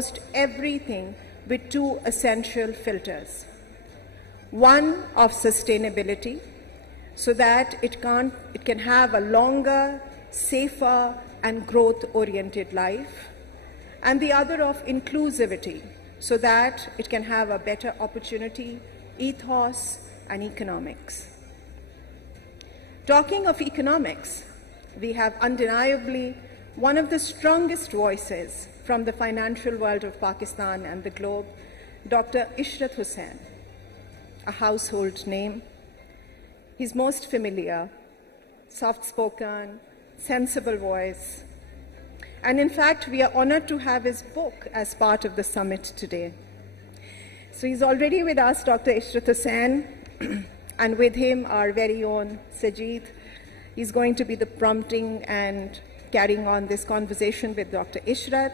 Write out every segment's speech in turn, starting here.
almost everything with two essential filters. One of sustainability, so that it can have a longer, safer, and growth-oriented life, and the other of inclusivity, so that it can have a better opportunity, ethos, and economics. Talking of economics, we have undeniably one of the strongest voices from the financial world of Pakistan and the globe, Dr. Ishrat Hussain, a household name. He's most familiar, soft-spoken, sensible voice. And in fact, we are honored to have his book as part of the summit today. So he's already with us, Dr. Ishrat Hussain, and with him our very own Sajid. He's going to be the prompting and carrying on this conversation with Dr. Ishrat.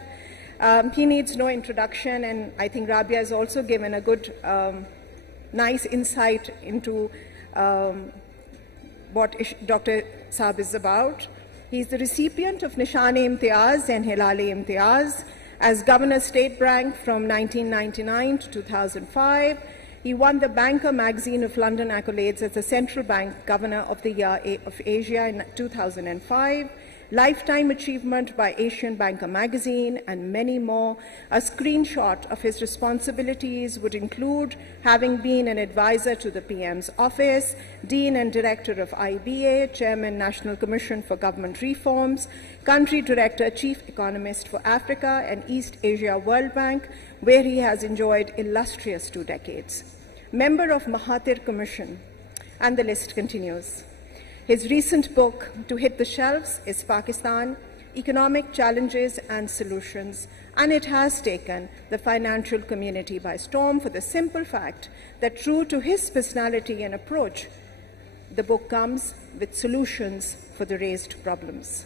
He needs no introduction, and I think Rabia has also given a good, nice insight into what Dr. Saab is about. He's the recipient of Nishan-e-Imtiaz and Hilal-e-Imtiaz as Governor State Bank from 1999 to 2005. He won the Banker magazine of London accolades as the Central Bank Governor of the Year of Asia in 2005. Lifetime Achievement by Asian Banker magazine, and many more. A screenshot of his responsibilities would include having been an advisor to the PM's office, Dean and Director of IBA, Chairman National Commission for Government Reforms, Country Director, Chief Economist for Africa and East Asia World Bank, where he has enjoyed illustrious 2 decades. Member of Mahathir Commission, and the list continues. His recent book, to hit the shelves, is Pakistan, Economic Challenges and Solutions, and it has taken the financial community by storm for the simple fact that, true to his personality and approach, the book comes with solutions for the raised problems.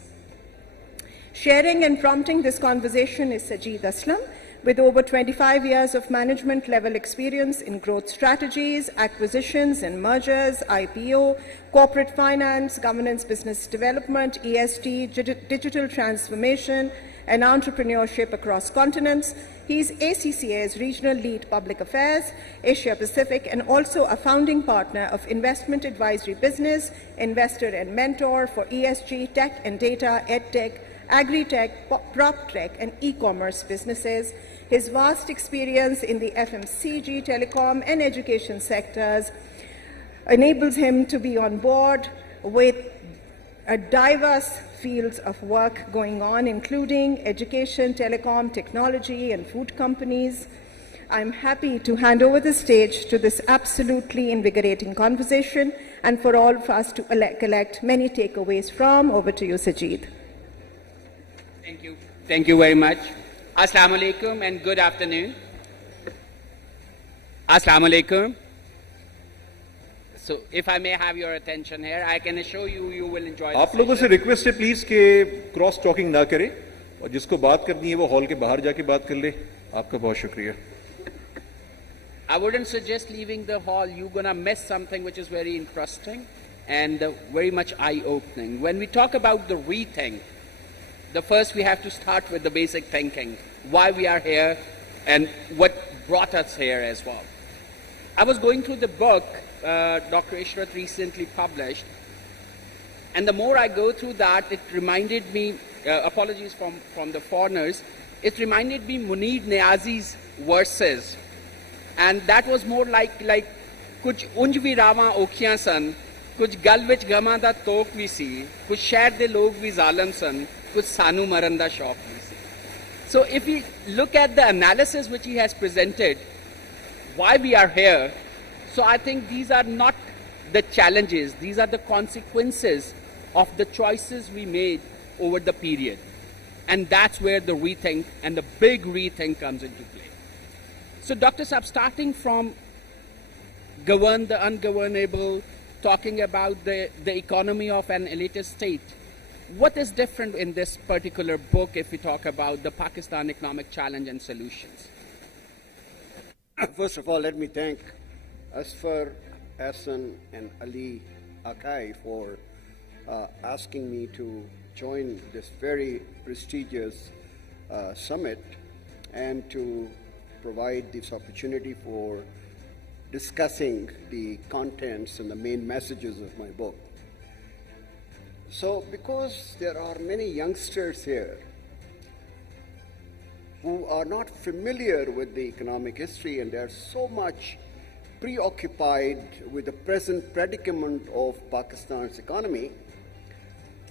Sharing and prompting this conversation is Sajid Aslam, with over 25 years of management-level experience in growth strategies, acquisitions and mergers, IPO, corporate finance, governance, business development, ESG, digital transformation, and entrepreneurship across continents. He's ACCA's Regional Lead Public Affairs, Asia Pacific, and also a founding partner of investment advisory business, investor and mentor for ESG, tech and data, EdTech, agri-tech, prop-tech, and e-commerce businesses. His vast experience in the FMCG, telecom, and education sectors enables him to be on board with a diverse fields of work going on, including education, telecom, technology, and food companies. I'm happy to hand over the stage to this absolutely invigorating conversation and for all of us to collect many takeaways from. Over to you, Sajid. Thank you. Thank you very much. Assalamu alaikum and good afternoon. Assalamu alaikum. So, if I may have your attention here, I can assure you, you will enjoy. आप लोगों से request है please के cross talking ना करें और जिसको बात करनी है वो हॉल के बाहर जाके बात कर ले. आपका बहुत शुक्रिया. I wouldn't suggest leaving the hall. You're gonna miss something which is very interesting and very much eye-opening. When we talk about the rethink, the first we have to start with the basic thinking, why we are here and what brought us here as well. I was going through the book Dr. Ishrat recently published, and the more I go through that, it reminded me, apologies from the foreigners, it reminded me Munir Niazi's verses, and that was more like kuch unj vi rama okhiyan san, kuch gal vich gama da tok vi si, kuch shair de log vi zalim san, kuch sanu maran da shauk vi si. So if we look at the analysis which he has presented, why we are here, so I think these are not the challenges, these are the consequences of the choices we made over the period. And that's where the rethink and the big rethink comes into play. So Dr. Saab, starting from govern the ungovernable, talking about the economy of an elitist state, what is different in this particular book if we talk about the Pakistan economic challenge and solutions? First of all, let me thank Asfar, Hassan, and Ali Akai for asking me to join this very prestigious summit. and to provide this opportunity for discussing the contents and the main messages of my book. So, because there are many youngsters here who are not familiar with the economic history and they are so much preoccupied with the present predicament of Pakistan's economy,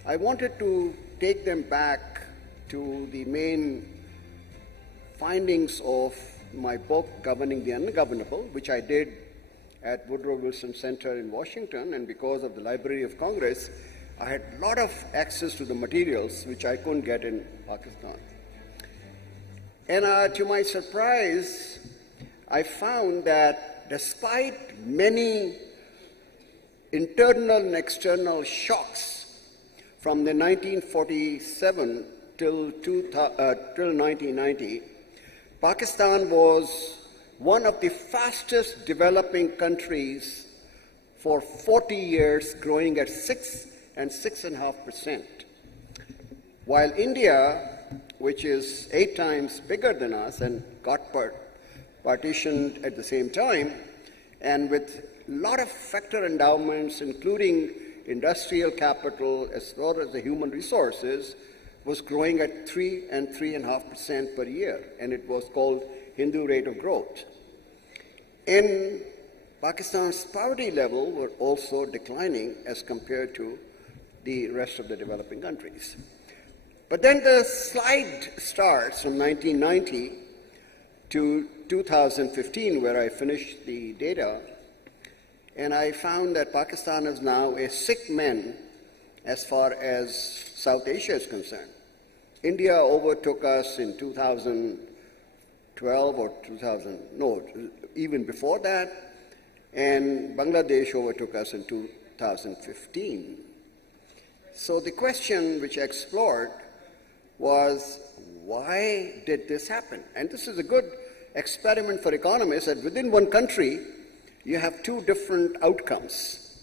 I wanted to take them back to the main findings of my book, Governing the Ungovernable, which I did at Woodrow Wilson Center in Washington, and because of the Library of Congress, I had a lot of access to the materials which I couldn't get in Pakistan. And to my surprise, I found that despite many internal and external shocks from the 1947 till 1990, Pakistan was one of the fastest developing countries for 40 years, growing at 6 and 6.5%. While India, which is 8 times bigger than us and got partitioned at the same time, and with a lot of factor endowments, including industrial capital as well as the human resources, was growing at 3 and 3.5% per year, and it was called Hindu rate of growth. In Pakistan's poverty level were also declining as compared to the rest of the developing countries. But then the slide starts from 1990 to 2015, where I finished the data, and I found that Pakistan is now a sick man as far as South Asia is concerned. India overtook us in 2012 or even before that, and Bangladesh overtook us in 2015. So the question which I explored was, why did this happen? And this is a good experiment for economists, that within one country, you have 2 different outcomes.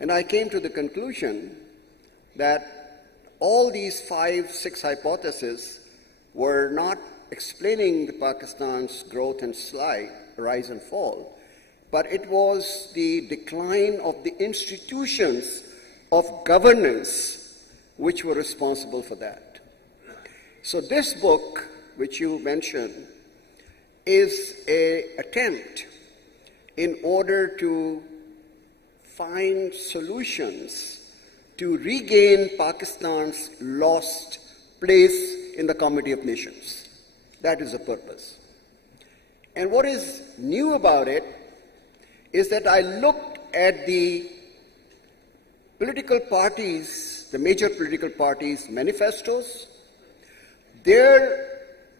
And I came to the conclusion that all these 5, 6 hypotheses were not explaining the Pakistan's growth and rise and fall, but it was the decline of the institutions of governance which were responsible for that. So this book, which you mentioned, is an attempt in order to find solutions to regain Pakistan's lost place in the Committee of Nations. That is the purpose. And what is new about it is that I looked at the political parties, the major political parties' manifestos, their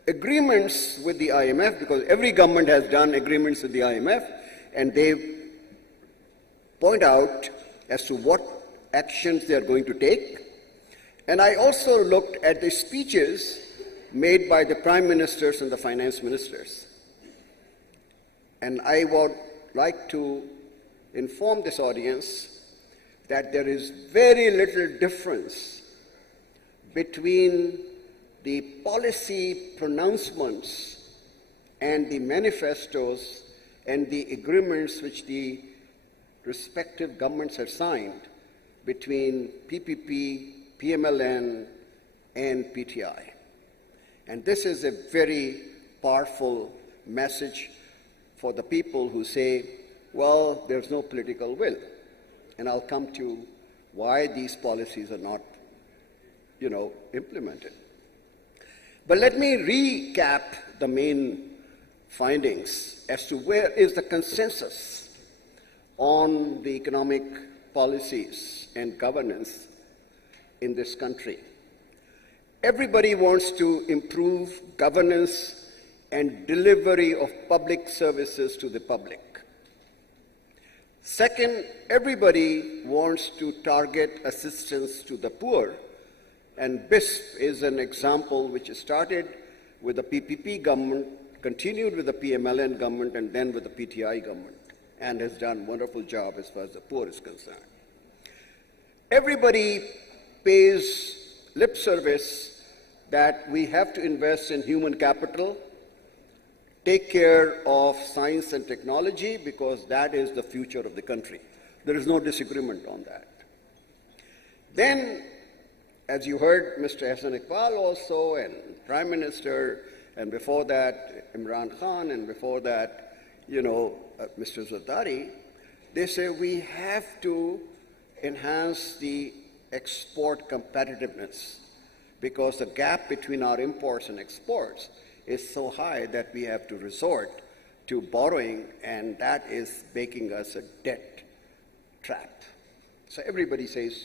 agreements with the IMF, because every government has done agreements with the IMF, and they point out as to what actions they are going to take. And I also looked at the speeches made by the prime ministers and the finance ministers. And I would like to inform this audience that there is very little difference between the policy pronouncements and the manifestos and the agreements which the respective governments have signed between PPP, PMLN, and PTI. And this is a very powerful message for the people who say, well, there's no political will. And I'll come to why these policies are not, implemented. But let me recap the main findings as to where is the consensus on the economic policies and governance in this country. Everybody wants to improve governance and delivery of public services to the public. Second, everybody wants to target assistance to the poor, and BISP is an example which started with the PPP government, continued with the PMLN government, and then with the PTI government, and has done a wonderful job as far as the poor is concerned. Everybody pays lip service that we have to invest in human capital take care of science and technology because that is the future of the country. There is no disagreement on that. Then, as you heard Mr. Hassan Iqbal also, and Prime Minister, and before that Imran Khan, and before that, Mr. Zardari, they say we have to enhance the export competitiveness because the gap between our imports and exports is so high that we have to resort to borrowing, and that is making us a debt trap. So everybody says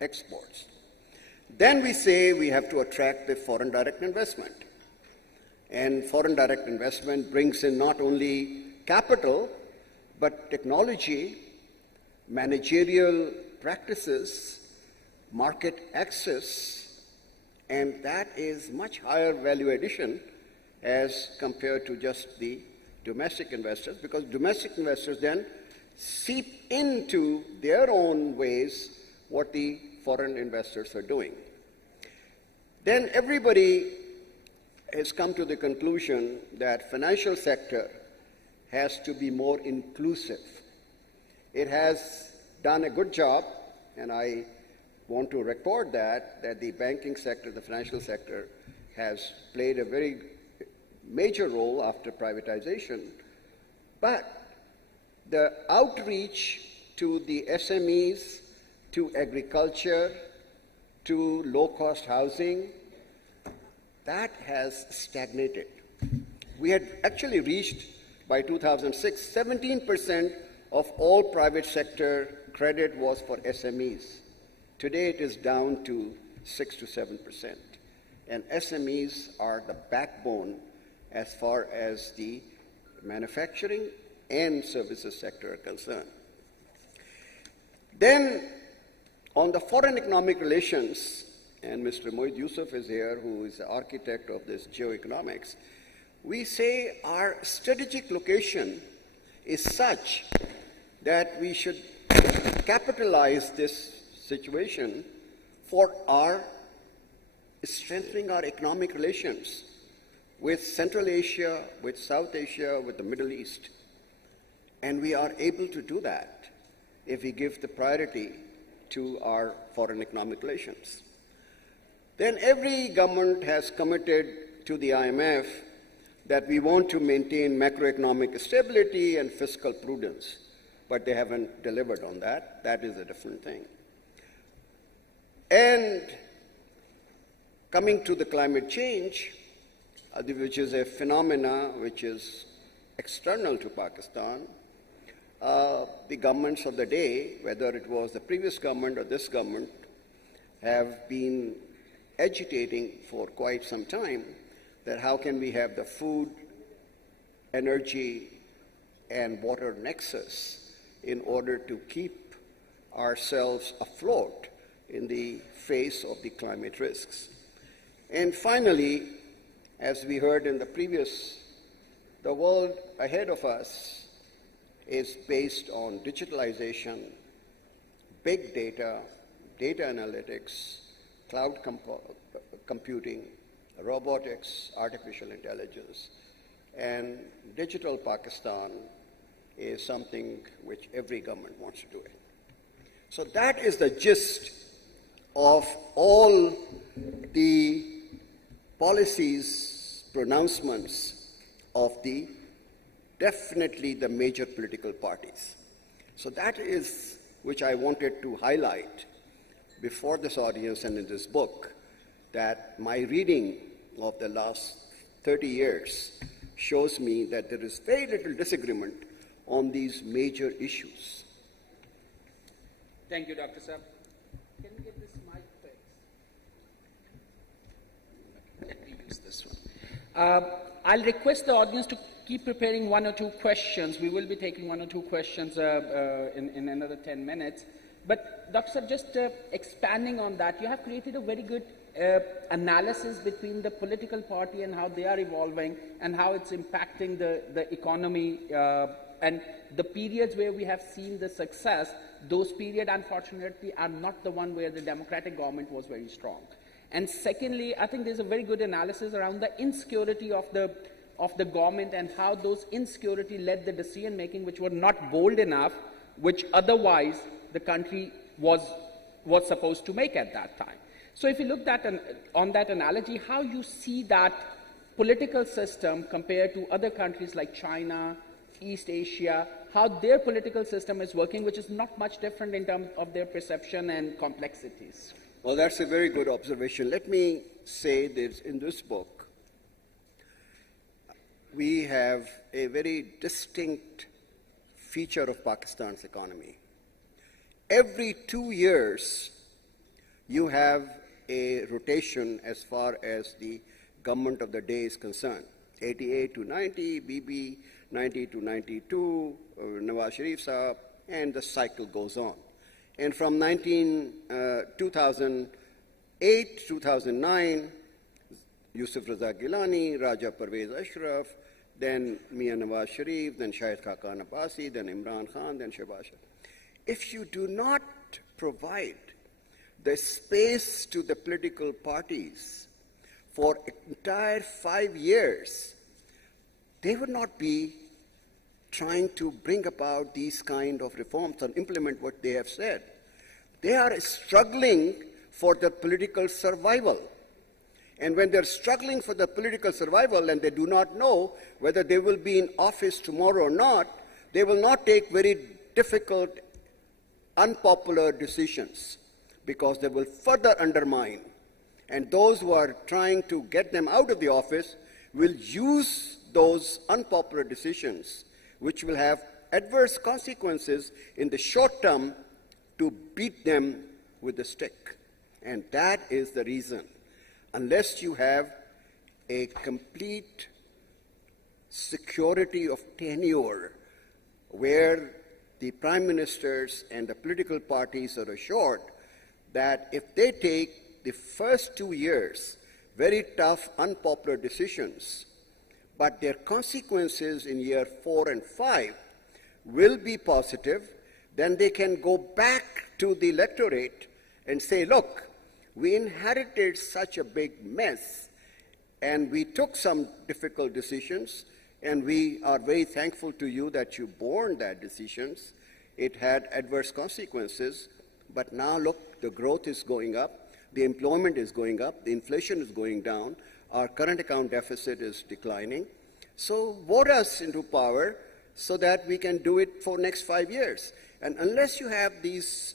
exports. Then we say we have to attract the foreign direct investment. And foreign direct investment brings in not only capital, but technology, managerial practices, market access, and that is much higher value addition as compared to just the domestic investors, because domestic investors then seep into their own ways what the foreign investors are doing. Then everybody has come to the conclusion that financial sector has to be more inclusive. It has done a good job, and I want to record that the banking sector, the financial sector, has played a very major role after privatization. But the outreach to the SMEs, to agriculture, to low-cost housing, that has stagnated. We had actually reached, by 2006, 17% of all private sector credit was for SMEs. Today it is down to 6 to 7%. And SMEs are the backbone as far as the manufacturing and services sector are concerned. Then, on the foreign economic relations, and Mr. Moeed Yusuf is here, who is the architect of this geoeconomics, we say our strategic location is such that we should capitalize this situation for our strengthening our economic relations with Central Asia, with South Asia, with the Middle East. And we are able to do that if we give the priority to our foreign economic relations. Then every government has committed to the IMF that we want to maintain macroeconomic stability and fiscal prudence, but they haven't delivered on that. That is a different thing. And coming to the climate change, which is a phenomena which is external to Pakistan, the governments of the day, whether it was the previous government or this government, have been agitating for quite some time that how can we have the food, energy, and water nexus in order to keep ourselves afloat in the face of the climate risks. And finally, as we heard in the previous, the world ahead of us is based on digitalization, big data, data analytics, cloud computing, robotics, artificial intelligence, and digital Pakistan is something which every government wants to do it. So that is the gist of all the policies, pronouncements of definitely the major political parties. So that is which I wanted to highlight before this audience and in this book, that my reading of the last 30 years shows me that there is very little disagreement on these major issues. Thank you, Dr. Saab. Can we get this mic fixed? Let me use this one. I'll request the audience to keep preparing one or two questions. We will be taking one or two questions in another 10 minutes. But Dr. Saab, just expanding on that, you have created a very good analysis between the political party and how they are evolving and how it's impacting the economy and the periods where we have seen the success. Those periods, unfortunately, are not the one where the democratic government was very strong. And secondly, I think there's a very good analysis around the insecurity of of the government and how those insecurity led the decision making which were not bold enough, which otherwise the country was supposed to make at that time. So if you look at on that analogy, how you see that political system compared to other countries like China, East Asia, how their political system is working, which is not much different in terms of their perception and complexities. Well, that's a very good observation. Let me say this in this book. We have a very distinct feature of Pakistan's economy. Every 2 years, you have a rotation as far as the government of the day is concerned. 88 to 90, BB 90 to 92, Nawaz Sharif Saab, and the cycle goes on. And from 2008, 2009, Yusuf Raza Gilani, Raja Parvez Ashraf, then Mia Nawaz Sharif, then Shahid Khaqan Abbasi, then Imran Khan, then Shehbaz Sharif. If you do not provide the space to the political parties for entire 5 years, they would not be trying to bring about these kind of reforms and implement what they have said. They are struggling for the political survival. And when they're struggling for the political survival and they do not know whether they will be in office tomorrow or not, they will not take very difficult, unpopular decisions because they will further undermine. And those who are trying to get them out of the office will use those unpopular decisions, which will have adverse consequences in the short term, to beat them with a stick. And that is the reason. Unless you have a complete security of tenure where the prime ministers and the political parties are assured that if they take the first 2 years very tough, unpopular decisions, but their consequences in year 4 and 5 will be positive, then they can go back to the electorate and say, look, we inherited such a big mess, and we took some difficult decisions, and we are very thankful to you that you bore that decisions. It had adverse consequences, but now look, the growth is going up, the employment is going up, the inflation is going down, our current account deficit is declining. So vote us into power so that we can do it for next 5 years. And unless you have these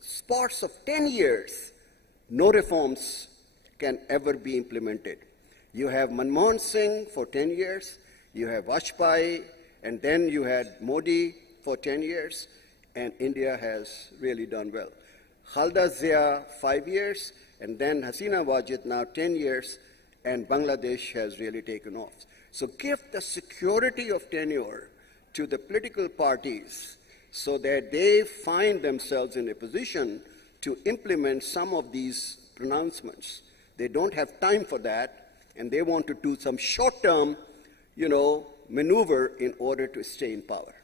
spots of 10 years, no reforms can ever be implemented. You have Manmohan Singh for 10 years, you have Vajpayee, and then you had Modi for 10 years, and India has really done well. Khalda Zia, 5 years, and then Hasina Wajid now 10 years, and Bangladesh has really taken off. So give the security of tenure to the political parties so that they find themselves in a position to implement some of these pronouncements. They don't have time for that, and they want to do some short-term, maneuver in order to stay in power.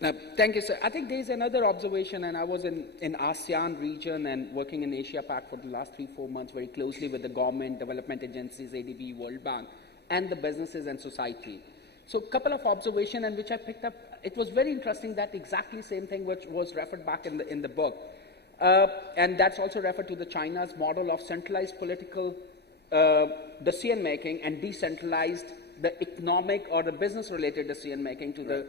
Now, thank you, sir. I think there's another observation, and I was in ASEAN region and working in Asia Pac for the last 3-4 months very closely with the government, development agencies, ADB, World Bank, and the businesses and society. So a couple of observations, and which I picked up, it was very interesting that exactly same thing which was referred back in the book. And that's also referred to the China's model of centralized political decision-making and decentralized the economic or the business-related decision-making to the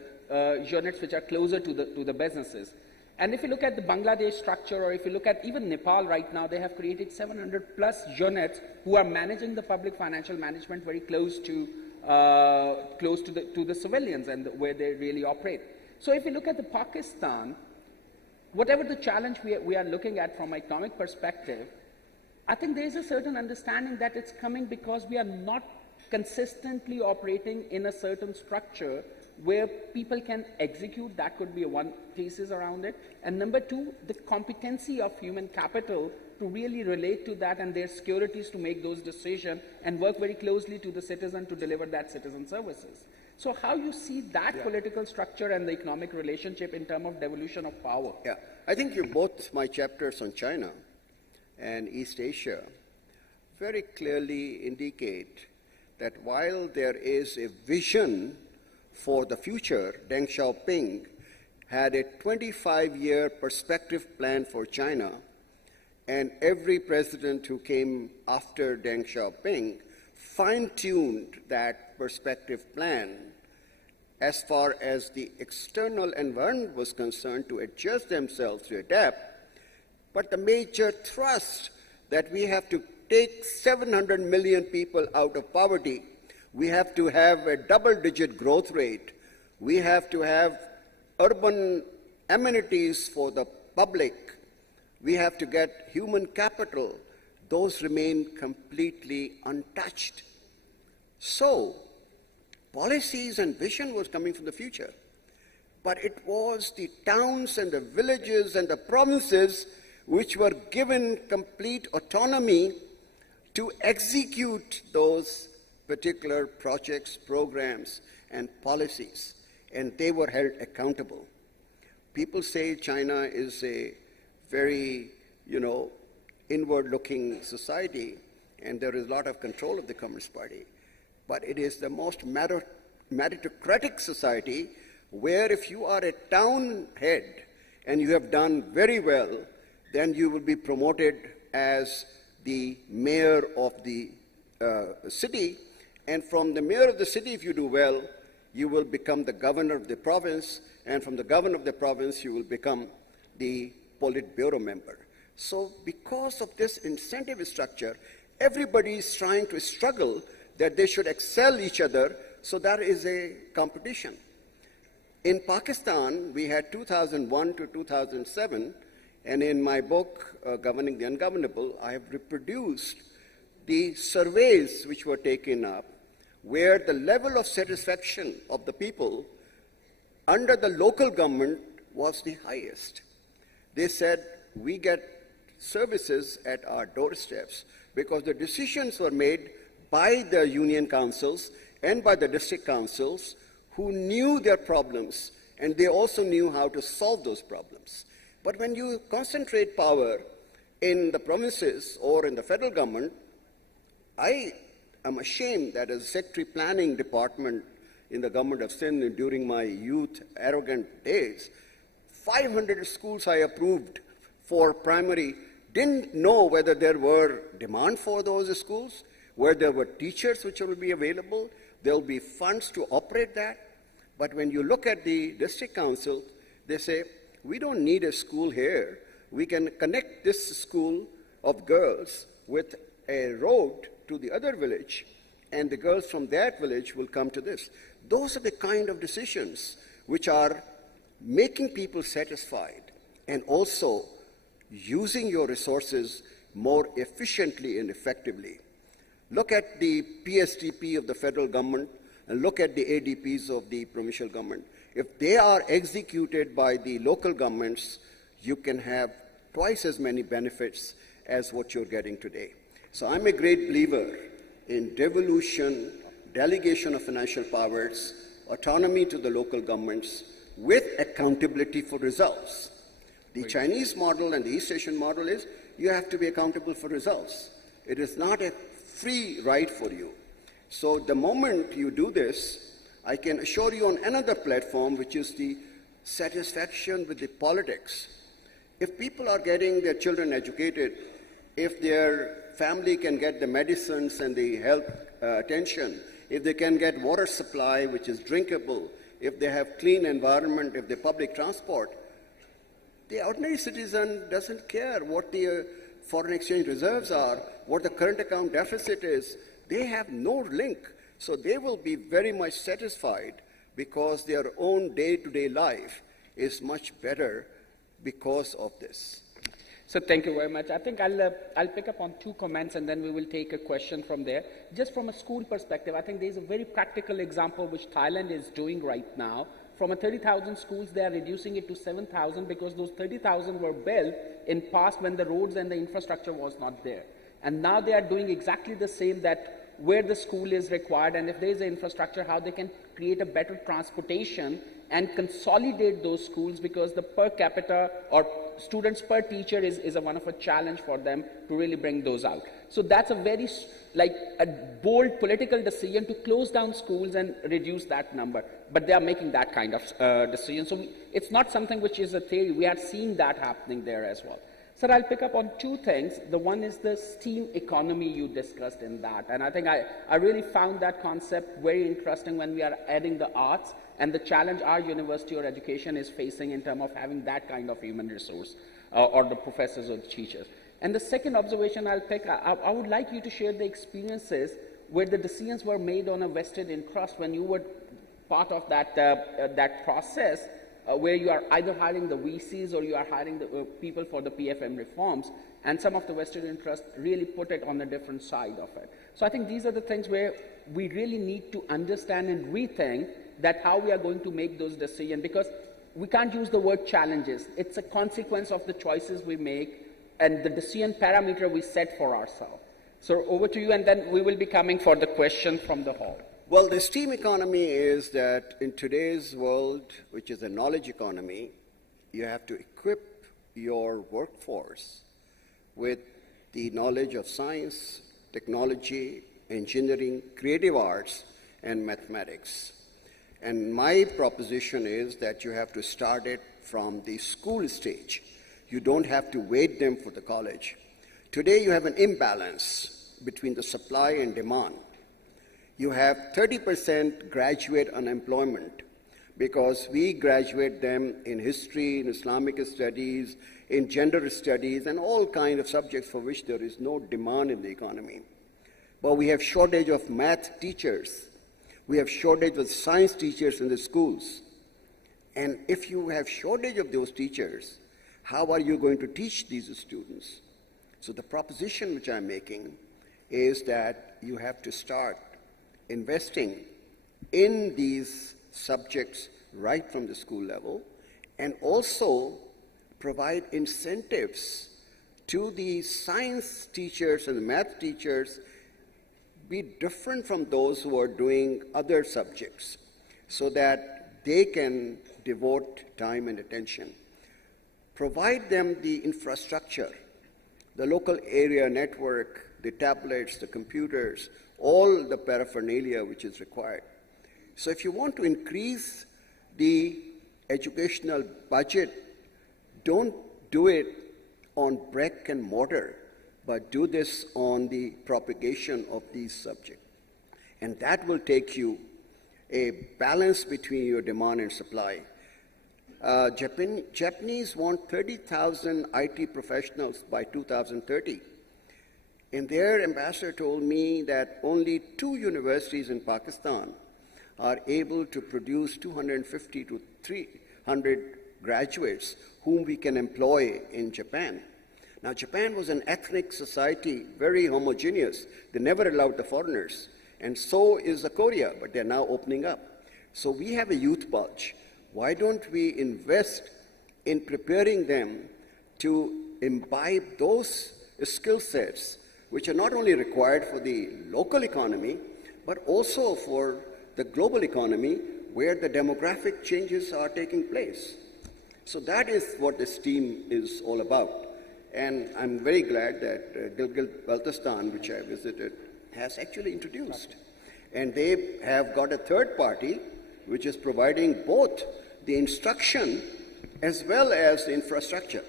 units which are closer to the businesses. And if you look at the Bangladesh structure, or if you look at even Nepal right now, they have created 700 plus units who are managing the public financial management very close to the civilians and where they really operate. So if you look at the Pakistan, whatever the challenge we are looking at from an economic perspective, I think there is a certain understanding that it's coming because we are not consistently operating in a certain structure where people can execute. That could be one thesis around it. And number two, the competency of human capital to really relate to that and their securities to make those decisions and work very closely to the citizen to deliver that citizen services. So how you see that political structure and the economic relationship in terms of devolution of power? Yeah, I think both my chapters on China and East Asia very clearly indicate that while there is a vision for the future, Deng Xiaoping had a 25-year perspective plan for China, and every president who came after Deng Xiaoping fine-tuned that perspective plan as far as the external environment was concerned to adjust themselves, to adapt. But the major thrust that we have to take 700 million people out of poverty, we have to have a double-digit growth rate, we have to have urban amenities for the public, we have to get human capital, those remain completely untouched. So, policies and vision was coming from the future, but it was the towns and the villages and the provinces which were given complete autonomy to execute those particular projects, programs, and policies, and they were held accountable. People say China is a very, inward-looking society, and there is a lot of control of the Communist Party. But it is the most meritocratic society where if you are a town head and you have done very well, then you will be promoted as the mayor of the city. And from the mayor of the city, if you do well, you will become the governor of the province. And from the governor of the province, you will become the Politburo member. So because of this incentive structure, everybody is trying to struggle that they should excel each other, so that is a competition. In Pakistan, we had 2001 to 2007, and in my book, Governing the Ungovernable, I have reproduced the surveys which were taken up, where the level of satisfaction of the people under the local government was the highest. They said, we get services at our doorsteps because the decisions were made by the union councils and by the district councils who knew their problems, and they also knew how to solve those problems. But when you concentrate power in the provinces or in the federal government, I am ashamed that as a secretary planning department in the government of Sindh during my youth arrogant days, 500 schools I approved for primary, didn't know whether there were demand for those schools, where there were teachers which will be available, there will be funds to operate that. But when you look at the district council, they say, we don't need a school here. We can connect this school of girls with a road to the other village, and the girls from that village will come to this. Those are the kind of decisions which are making people satisfied and also using your resources more efficiently and effectively. Look at the PSDP of the federal government and look at the ADPs of the provincial government. If they are executed by the local governments, you can have twice as many benefits as what you're getting today. So I'm a great believer in devolution, delegation of financial powers, autonomy to the local governments with accountability for results. The Chinese model and the East Asian model is you have to be accountable for results. It is not a free ride for you. So the moment you do this, I can assure you on another platform, which is the satisfaction with the politics. If people are getting their children educated, if their family can get the medicines and the health attention, if they can get water supply which is drinkable, if they have clean environment, if they public transport, the ordinary citizen doesn't care what the foreign exchange reserves are, what the current account deficit is. They have no link. So they will be very much satisfied because their own day-to-day life is much better because of this. So thank you very much. I think I'll pick up on two comments and then we will take a question from there. Just from a school perspective, I think there's a very practical example which Thailand is doing right now. From a 30,000 schools, they are reducing it to 7,000 because those 30,000 were built in past when the roads and the infrastructure was not there. And now they are doing exactly the same, that where the school is required and if there is an infrastructure, how they can create a better transportation and consolidate those schools, because the per capita or students per teacher is one of a challenge for them to really bring those out. So that's a very a bold political decision to close down schools and reduce that number. But they are making that kind of decision. So it's not something which is a theory. We are seeing that happening there as well. Sir, I'll pick up on two things. The one is the STEAM economy you discussed in that. And I think I really found that concept very interesting when we are adding the arts and the challenge our university or education is facing in terms of having that kind of human resource or the professors or the teachers. And the second observation I'll pick, I would like you to share the experiences where the decisions were made on a vested interest when you were part of that process, where you are either hiring the VCs or you are hiring the people for the PFM reforms, and some of the vested interest really put it on a different side of it. So I think these are the things where we really need to understand and rethink that how we are going to make those decisions, because we can't use the word challenges. It's a consequence of the choices we make and the decision parameter we set for ourselves. So over to you, and then we will be coming for the question from the hall. Well, the STEAM economy is that in today's world, which is a knowledge economy, you have to equip your workforce with the knowledge of science, technology, engineering, creative arts, and mathematics. And my proposition is that you have to start it from the school stage. You don't have to wait them for the college. Today you have an imbalance between the supply and demand. You have 30% graduate unemployment because we graduate them in history, in Islamic studies, in gender studies, and all kinds of subjects for which there is no demand in the economy. But we have shortage of math teachers. We have shortage of science teachers in the schools. And if you have shortage of those teachers, how are you going to teach these students? So the proposition which I'm making is that you have to start investing in these subjects right from the school level, and also provide incentives to the science teachers and the math teachers be different from those who are doing other subjects, so that they can devote time and attention. Provide them the infrastructure, the local area network, the tablets, the computers, all the paraphernalia which is required. So if you want to increase the educational budget, don't do it on brick and mortar, but do this on the propagation of these subjects. And that will take you a balance between your demand and supply. Japanese want 30,000 IT professionals by 2030. And their ambassador told me that only 2 universities in Pakistan are able to produce 250 to 300 graduates whom we can employ in Japan. Now, Japan was an ethnic society, very homogeneous. They never allowed the foreigners. And so is Korea, but they're now opening up. So we have a youth bulge. Why don't we invest in preparing them to imbibe those skill sets which are not only required for the local economy, but also for the global economy where the demographic changes are taking place. So that is what the STEAM is all about. And I'm very glad that Gilgit-Baltistan, which I visited, has actually introduced. And they have got a third party which is providing both the instruction as well as the infrastructure.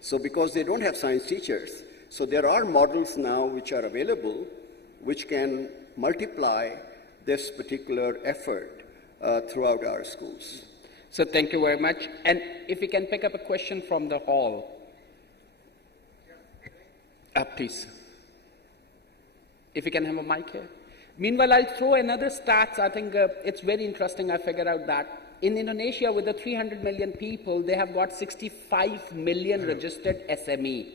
So because they don't have science teachers, so there are models now which are available which can multiply this particular effort throughout our schools. So thank you very much. And if we can pick up a question from the hall. Please. If we can have a mic here. Meanwhile, I'll throw another stats. I think it's very interesting. I figured out that in Indonesia, with the 300 million people, they have got 65 million registered SME.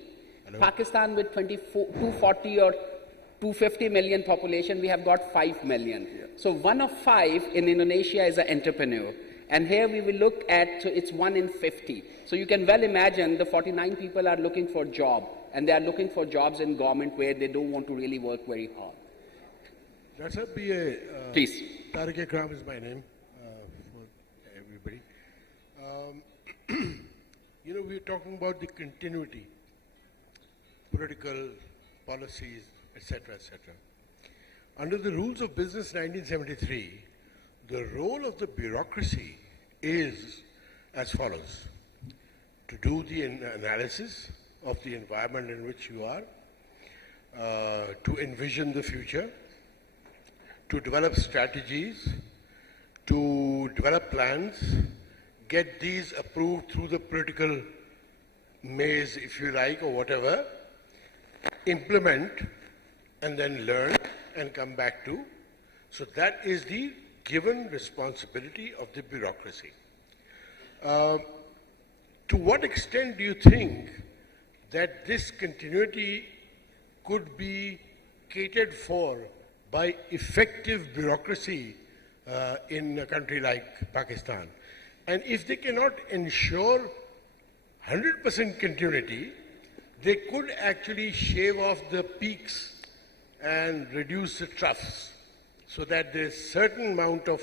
Pakistan, with 240 or 250 million population, we have got 5 million. Yeah. So 1 of 5 in Indonesia is an entrepreneur. And here we will look at, so it's 1 in 50. So you can well imagine the 49 people are looking for a job, and they are looking for jobs in government where they don't want to really work very hard. That's a BA. Please. Tariq Akram is my name for everybody. you know, we're talking about the continuity, political policies, etc., etc. Under the rules of business 1973, the role of the bureaucracy is as follows: to do the analysis of the environment in which you are, to envision the future, to develop strategies, to develop plans, get these approved through the political maze, if you like, or whatever, implement, and then learn and come back to. So that is the given responsibility of the bureaucracy. To what extent do you think that this continuity could be catered for by effective bureaucracy in a country like Pakistan? And if they cannot ensure 100% continuity, they could actually shave off the peaks and reduce the troughs so that there's certain amount of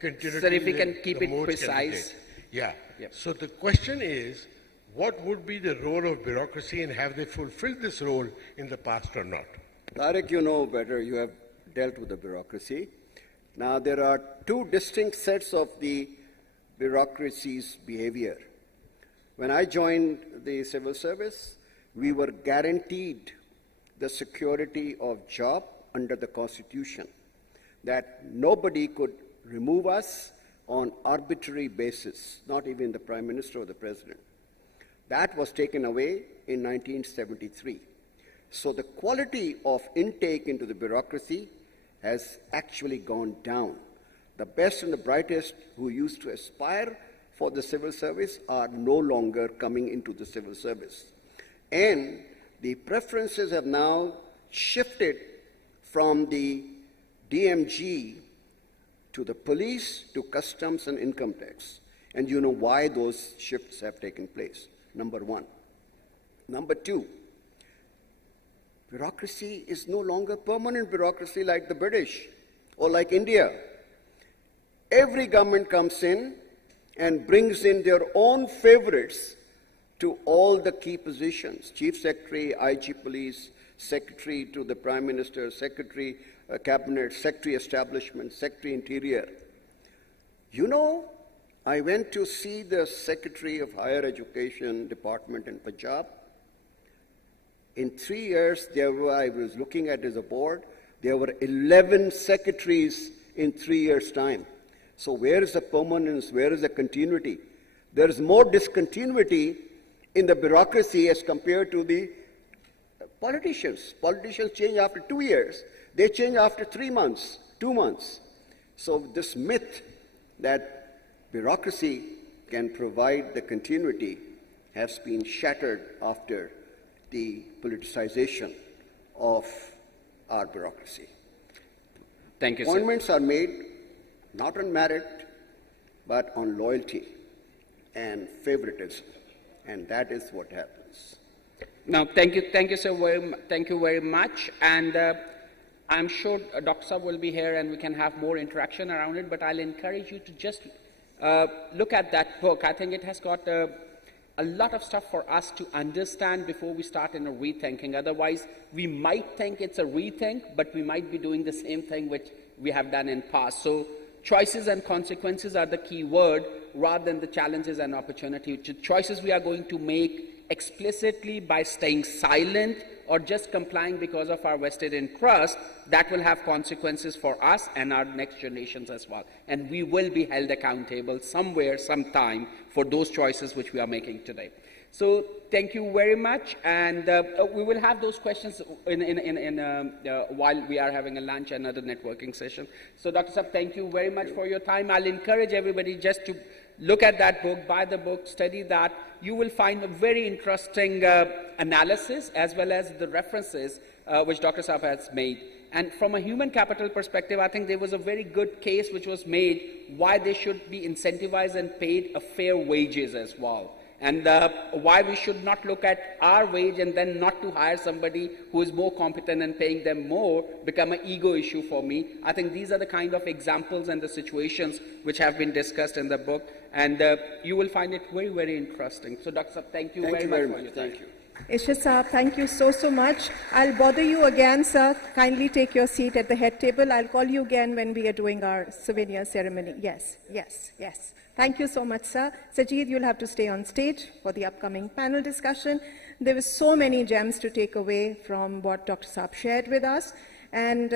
continuity. Sir, if we can keep it precise. Yeah. Yep. So the question is, what would be the role of bureaucracy, and have they fulfilled this role in the past or not? Tariq, you know better. You have dealt with the bureaucracy. Now, there are two distinct sets of the bureaucracy's behavior. When I joined the civil service, we were guaranteed the security of job under the Constitution, that nobody could remove us on arbitrary basis, not even the Prime Minister or the President. That was taken away in 1973. So the quality of intake into the bureaucracy has actually gone down. The best and the brightest who used to aspire for the civil service are no longer coming into the civil service. And the preferences have now shifted from the DMG to the police, to customs and income tax. And you know why those shifts have taken place, number one. Number two, bureaucracy is no longer permanent bureaucracy like the British or like India. Every government comes in and brings in their own favorites to all the key positions: Chief Secretary, IG Police, Secretary to the Prime Minister, Secretary Cabinet, Secretary Establishment, Secretary Interior. You know, I went to see the Secretary of Higher Education Department in Punjab. In 3 years, I was looking at as a board, there were 11 secretaries in 3 years' time. So where is the permanence? Where is the continuity? There is more discontinuity in the bureaucracy as compared to the politicians. Politicians change after 2 years. They change after 3 months, 2 months. So this myth that bureaucracy can provide the continuity has been shattered after the politicization of our bureaucracy. Thank you, sir. Appointments are made not on merit, but on loyalty and favoritism, and that is what happens. Now, thank you, sir. Thank you very much. And I'm sure Dr. Saab will be here and we can have more interaction around it, but I'll encourage you to just look at that book. I think it has got a lot of stuff for us to understand before we start in a rethinking. Otherwise, we might think it's a rethink, but we might be doing the same thing which we have done in past. So choices and consequences are the key word rather than the challenges and opportunity. Choices we are going to make explicitly by staying silent or just complying because of our vested interest, that will have consequences for us and our next generations as well. And we will be held accountable somewhere, sometime for those choices which we are making today. So thank you very much, and we will have those questions while we are having a lunch and another networking session. So Dr. Saab, thank you very much for your time. I'll encourage everybody just to look at that book, buy the book, study that. You will find a very interesting analysis as well as the references which Dr. Saab has made. And from a human capital perspective, I think there was a very good case which was made why they should be incentivized and paid a fair wages as well. and why we should not look at our wage and then not to hire somebody who is more competent and paying them more become an ego issue for me. I think these are the kind of examples and the situations which have been discussed in the book, and you will find it very, very interesting. So, Dr. Saab, thank you very much for your time. Thank you. Ishit Saab, thank you so much. I'll bother you again, sir. Kindly take your seat at the head table. I'll call you again when we are doing our souvenir ceremony. Yes. Thank you so much, sir. Sajid, you'll have to stay on stage for the upcoming panel discussion. There were so many gems to take away from what Dr. Saab shared with us. And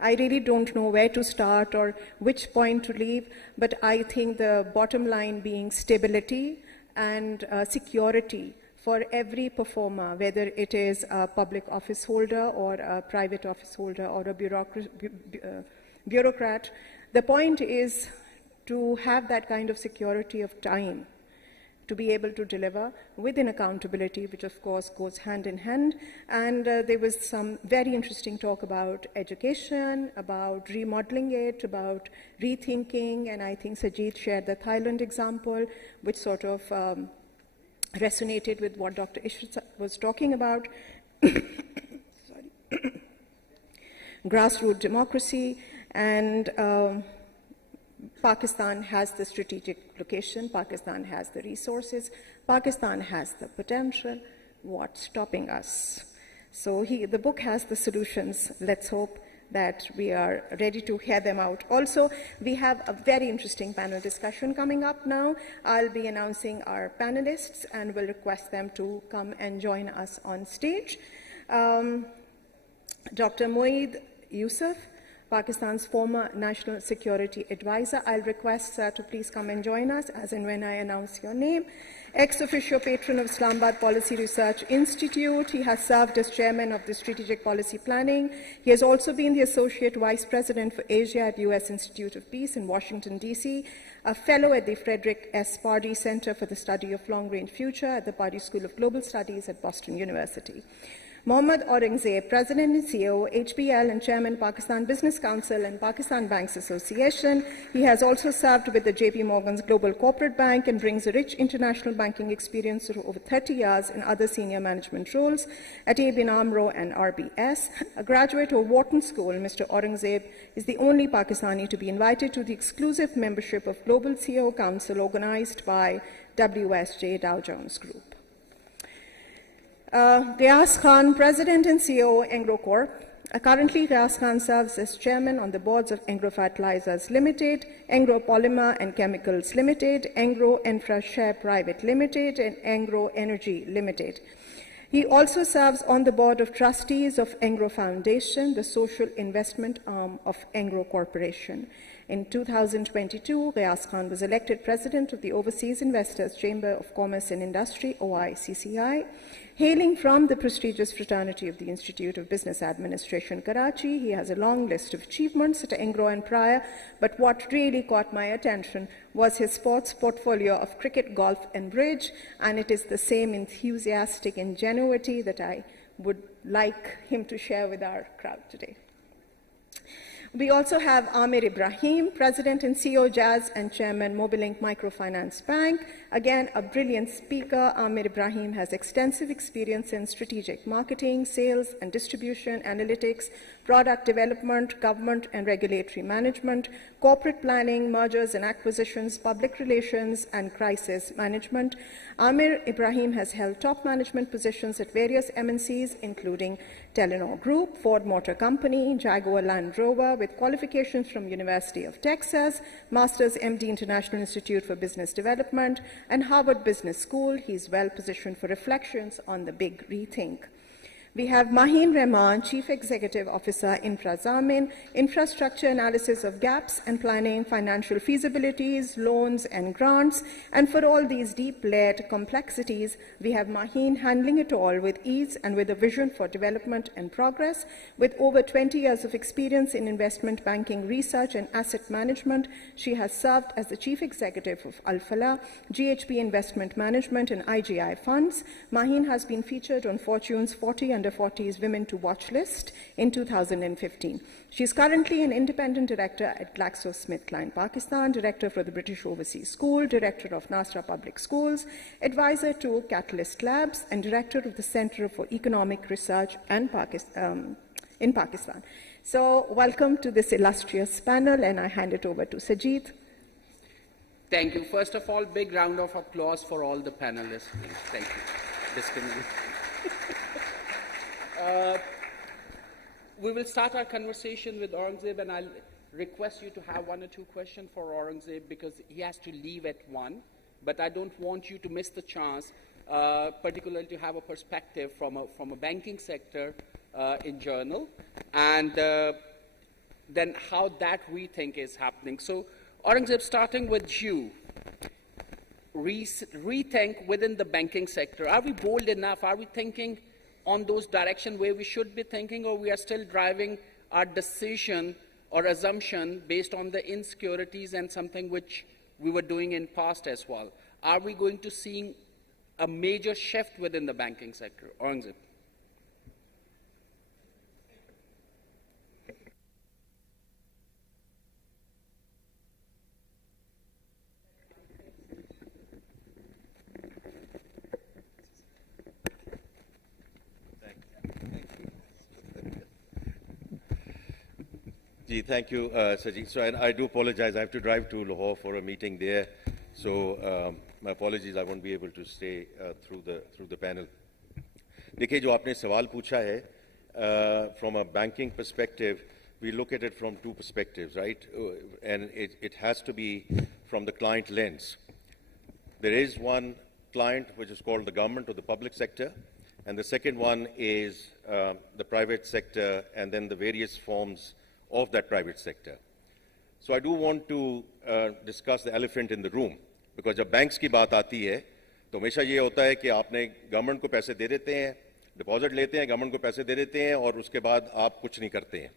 I really don't know where to start or which point to leave, but I think the bottom line being stability and security for every performer, whether it is a public office holder or a private office holder or a bureaucrat. The point is to have that kind of security of time to be able to deliver within accountability, which of course goes hand in hand. And there was some very interesting talk about education, about remodeling it, about rethinking, and I think Sajid shared the Thailand example, which sort of resonated with what Dr. Ishrat was talking about. Grassroots democracy, and Pakistan has the strategic location, Pakistan has the resources, Pakistan has the potential. What's stopping us? So the book has the solutions. Let's hope that we are ready to hear them out. Also, we have a very interesting panel discussion coming up now. I'll be announcing our panelists and will request them to come and join us on stage. Dr. Moeed Yusuf, Pakistan's former National Security Advisor. I'll request to please come and join us as and when I announce your name. Ex-officio patron of Islamabad Policy Research Institute. He has served as chairman of the Strategic Policy Planning. He has also been the Associate Vice President for Asia at U.S. Institute of Peace in Washington, D.C., a fellow at the Frederick S. Pardee Center for the Study of Long-Range Future at the Pardee School of Global Studies at Boston University. Mohammad Aurangzeb, President and CEO, HBL, and Chairman, Pakistan Business Council and Pakistan Banks Association. He has also served with the JP Morgan's Global Corporate Bank and brings a rich international banking experience of over 30 years in other senior management roles at ABN AMRO and RBS. A graduate of Wharton School, Mr. Aurangzeb is the only Pakistani to be invited to the exclusive membership of Global CEO Council organized by WSJ Dow Jones Group. Riaz Khan, President and CEO, Engro Corp. Currently, Riaz Khan serves as chairman on the boards of Engro Fertilizers Limited, Engro Polymer and Chemicals Limited, Engro Infrashare Private Limited, and Engro Energy Limited. He also serves on the board of trustees of Engro Foundation, the social investment arm of Engro Corporation. In 2022, Riaz Khan was elected president of the Overseas Investors Chamber of Commerce and Industry, OICCI. Hailing from the prestigious fraternity of the Institute of Business Administration, Karachi, he has a long list of achievements at Engro and prior, but what really caught my attention was his sports portfolio of cricket, golf, and bridge, and it is the same enthusiastic ingenuity that I would like him to share with our crowd today. We also have Amir Ibrahim, President and CEO, Jazz, and Chairman, Mobilink Microfinance Bank. Again, a brilliant speaker. Amir Ibrahim has extensive experience in strategic marketing, sales and distribution, analytics, product development, government and regulatory management, corporate planning, mergers and acquisitions, public relations, and crisis management. Amir Ibrahim has held top management positions at various MNCs, including Telenor Group, Ford Motor Company, Jaguar Land Rover, with qualifications from University of Texas, Master's MD International Institute for Business Development, and Harvard Business School. He's well positioned for reflections on the big rethink. We have Maheen Rahman, Chief Executive Officer, Infrazamin, infrastructure analysis of gaps and planning, financial feasibilities, loans and grants. And for all these deep layered complexities, we have Maheen handling it all with ease and with a vision for development and progress. With over 20 years of experience in investment banking, research and asset management, she has served as the Chief Executive of Al-Falah, GHP Investment Management and IGI Funds. Maheen has been featured on Fortune's 40 Under Under 40s Women to Watch list in 2015. She is currently an independent director at GlaxoSmithKline Pakistan, director for the British Overseas School, director of Nasra Public Schools, advisor to Catalyst Labs, and director of the Center for Economic Research and in Pakistan. So welcome to this illustrious panel, and I hand it over to Sajid. Thank you. First of all, big round of applause for all the panelists. Thank you. We will start our conversation with Aurangzeb, and I'll request you to have 1 or 2 questions for Aurangzeb because he has to leave at 1. But I don't want you to miss the chance, particularly to have a perspective from a banking sector in journal, and then how that rethink is happening. So, Aurangzeb, starting with you, rethink within the banking sector. Are we bold enough? Are we thinking on those directions where we should be thinking, or we are still driving our decision or assumption based on the insecurities and something which we were doing in past as well? Are we going to see a major shift within the banking sector? Aurangzeb. Thank you, Sajid. So I do apologize. I have to drive to Lahore for a meeting there. So my apologies. I won't be able to stay through the panel. देखिए जो आपने सवाल पूछा है, from a banking perspective, we look at it from 2 perspectives, right? And it has to be from the client lens. There is one client which is called the government or the public sector, and the second one is the private sector, and then the various forms of that private sector. So I do want to discuss the elephant in the room, because जब banks की बात आती है तो हमेशा ये होता है कि आपने government को पैसे दे देते हैं, deposit लेते हैं, government को पैसे दे देते हैं और उसके बाद आप कुछ नहीं करते हैं.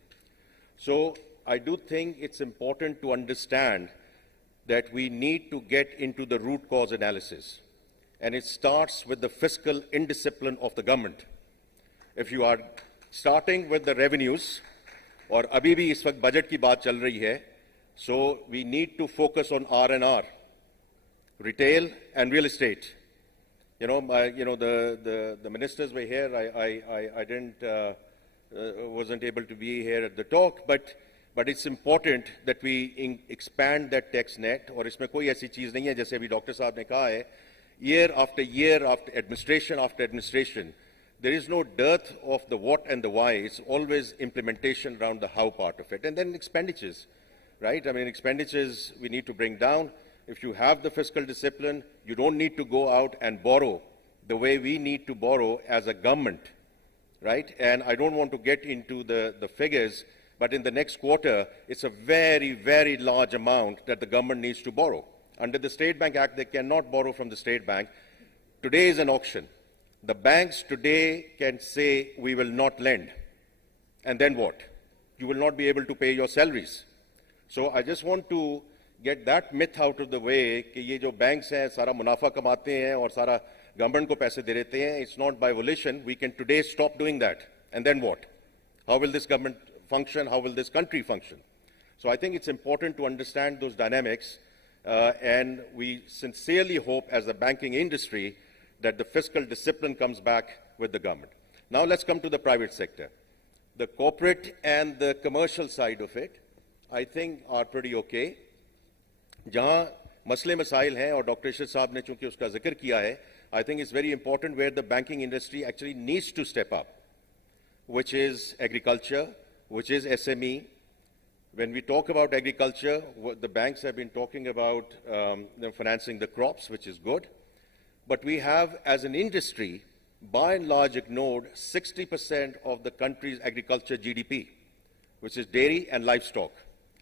So I do think it's important to understand that we need to get into the root cause analysis, and it starts with the fiscal indiscipline of the government. If you are starting with the revenues, और अभी भी इस वक्त budget की बात चल रही है, so we need to focus on R&R, retail and real estate. The ministers were here. I wasn't able to be here at the talk, but it's important that we expand that tax net. और इसमें कोई ऐसी चीज नहीं है जैसे अभी doctor साहब ने कहा है, year after year after administration, there is no dearth of the what and the why. It's always implementation around the how part of it. And then expenditures, right? I mean, expenditures we need to bring down. If you have the fiscal discipline, you don't need to go out and borrow the way we need to borrow as a government, right? And I don't want to get into the figures, but in the next quarter, it's a very, very large amount that the government needs to borrow. Under the State Bank Act, they cannot borrow from the State Bank. Today is an auction. The banks today can say, we will not lend. And then what? You will not be able to pay your salaries. So I just want to get that myth out of the way कि ये जो banks हैं सारा मुनाफा कमाते हैं और सारा government को पैसे दे देते हैं. It's not by volition. We can today stop doing that. And then what? How will this government function? How will this country function? So I think it's important to understand those dynamics, and we sincerely hope as a banking industry that the fiscal discipline comes back with the government. Now let's come to the private sector. The corporate and the commercial side of it, I think, are pretty okay. जहाँ मसले मसाइल हैं और doctor Ishrat साहब ने चूंकि उसका जिक्र किया है, I think it's very important where the banking industry actually needs to step up, which is agriculture, which is SME. When we talk about agriculture, the banks have been talking about financing the crops, which is good. But we have, as an industry, by and large ignored 60% of the country's agriculture GDP, which is dairy and livestock.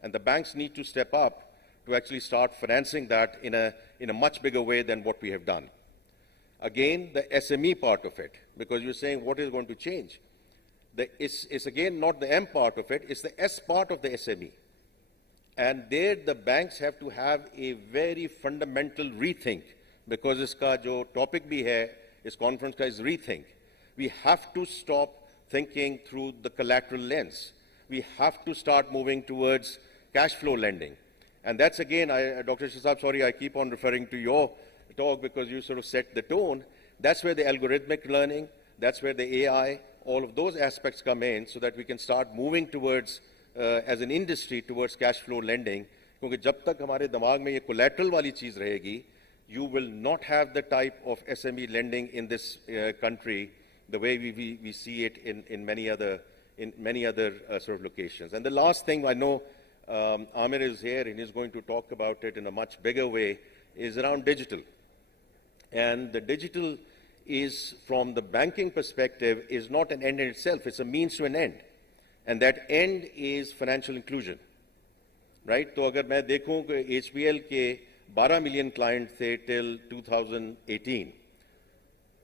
And the banks need to step up to actually start financing that in a much bigger way than what we have done. Again, the SME part of it, because you're saying what is going to change. It's again not the M part of it, it's the S part of the SME. And there the banks have to have a very fundamental rethink, because इसका जो topic भी है इस conference का is rethink. We have to stop thinking through the collateral lens. We have to start moving towards cash flow lending. And that's again, Dr. Shahzad, sorry, I keep on referring to your talk because you sort of set the tone. That's where the algorithmic learning, that's where the AI, all of those aspects come in so that we can start moving towards, as an industry, towards cash flow lending. Because jab tak hamare dimag mein ye collateral wali cheez rahegi, you will not have the type of SME lending in this country the way we see it in many other sort of locations. And the last thing, I know Amir is here and he's going to talk about it in a much bigger way, is around digital. And the digital is, from the banking perspective, is not an end in itself, it's a means to an end. And that end is financial inclusion. Right? तो अगर मैं देखूं कि HBL के 12 million clients थे till 2018.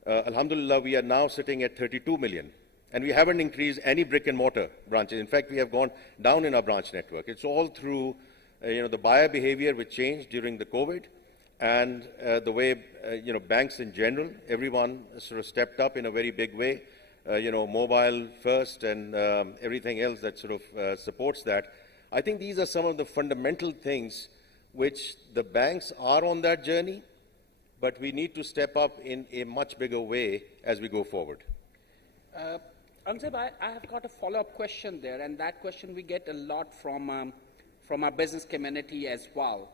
Alhamdulillah, we are now sitting at 32 million. And we haven't increased any brick and mortar branches. In fact, we have gone down in our branch network. It's all through, the buyer behavior which changed during the COVID, and the way, banks in general, everyone sort of stepped up in a very big way. Mobile first and everything else that sort of supports that. I think these are some of the fundamental things which the banks are on that journey, but we need to step up in a much bigger way as we go forward. Ansab, I have got a follow-up question there, and that question we get a lot from our business community as well.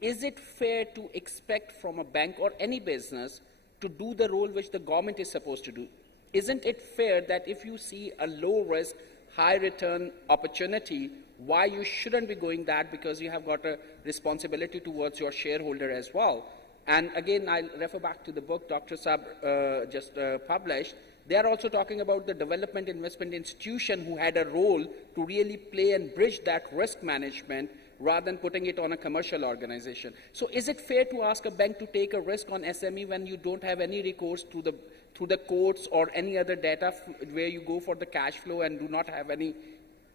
Is it fair to expect from a bank or any business to do the role which the government is supposed to do? Isn't it fair that if you see a low-risk, high-return opportunity, why you shouldn't be going that, because you have got a responsibility towards your shareholder as well? And again, I'll refer back to the book Dr. Saab just published. They are also talking about the development investment institution who had a role to really play and bridge that risk management rather than putting it on a commercial organization. So is it fair to ask a bank to take a risk on SME when you don't have any recourse to the courts or any other data where you go for the cash flow and do not have any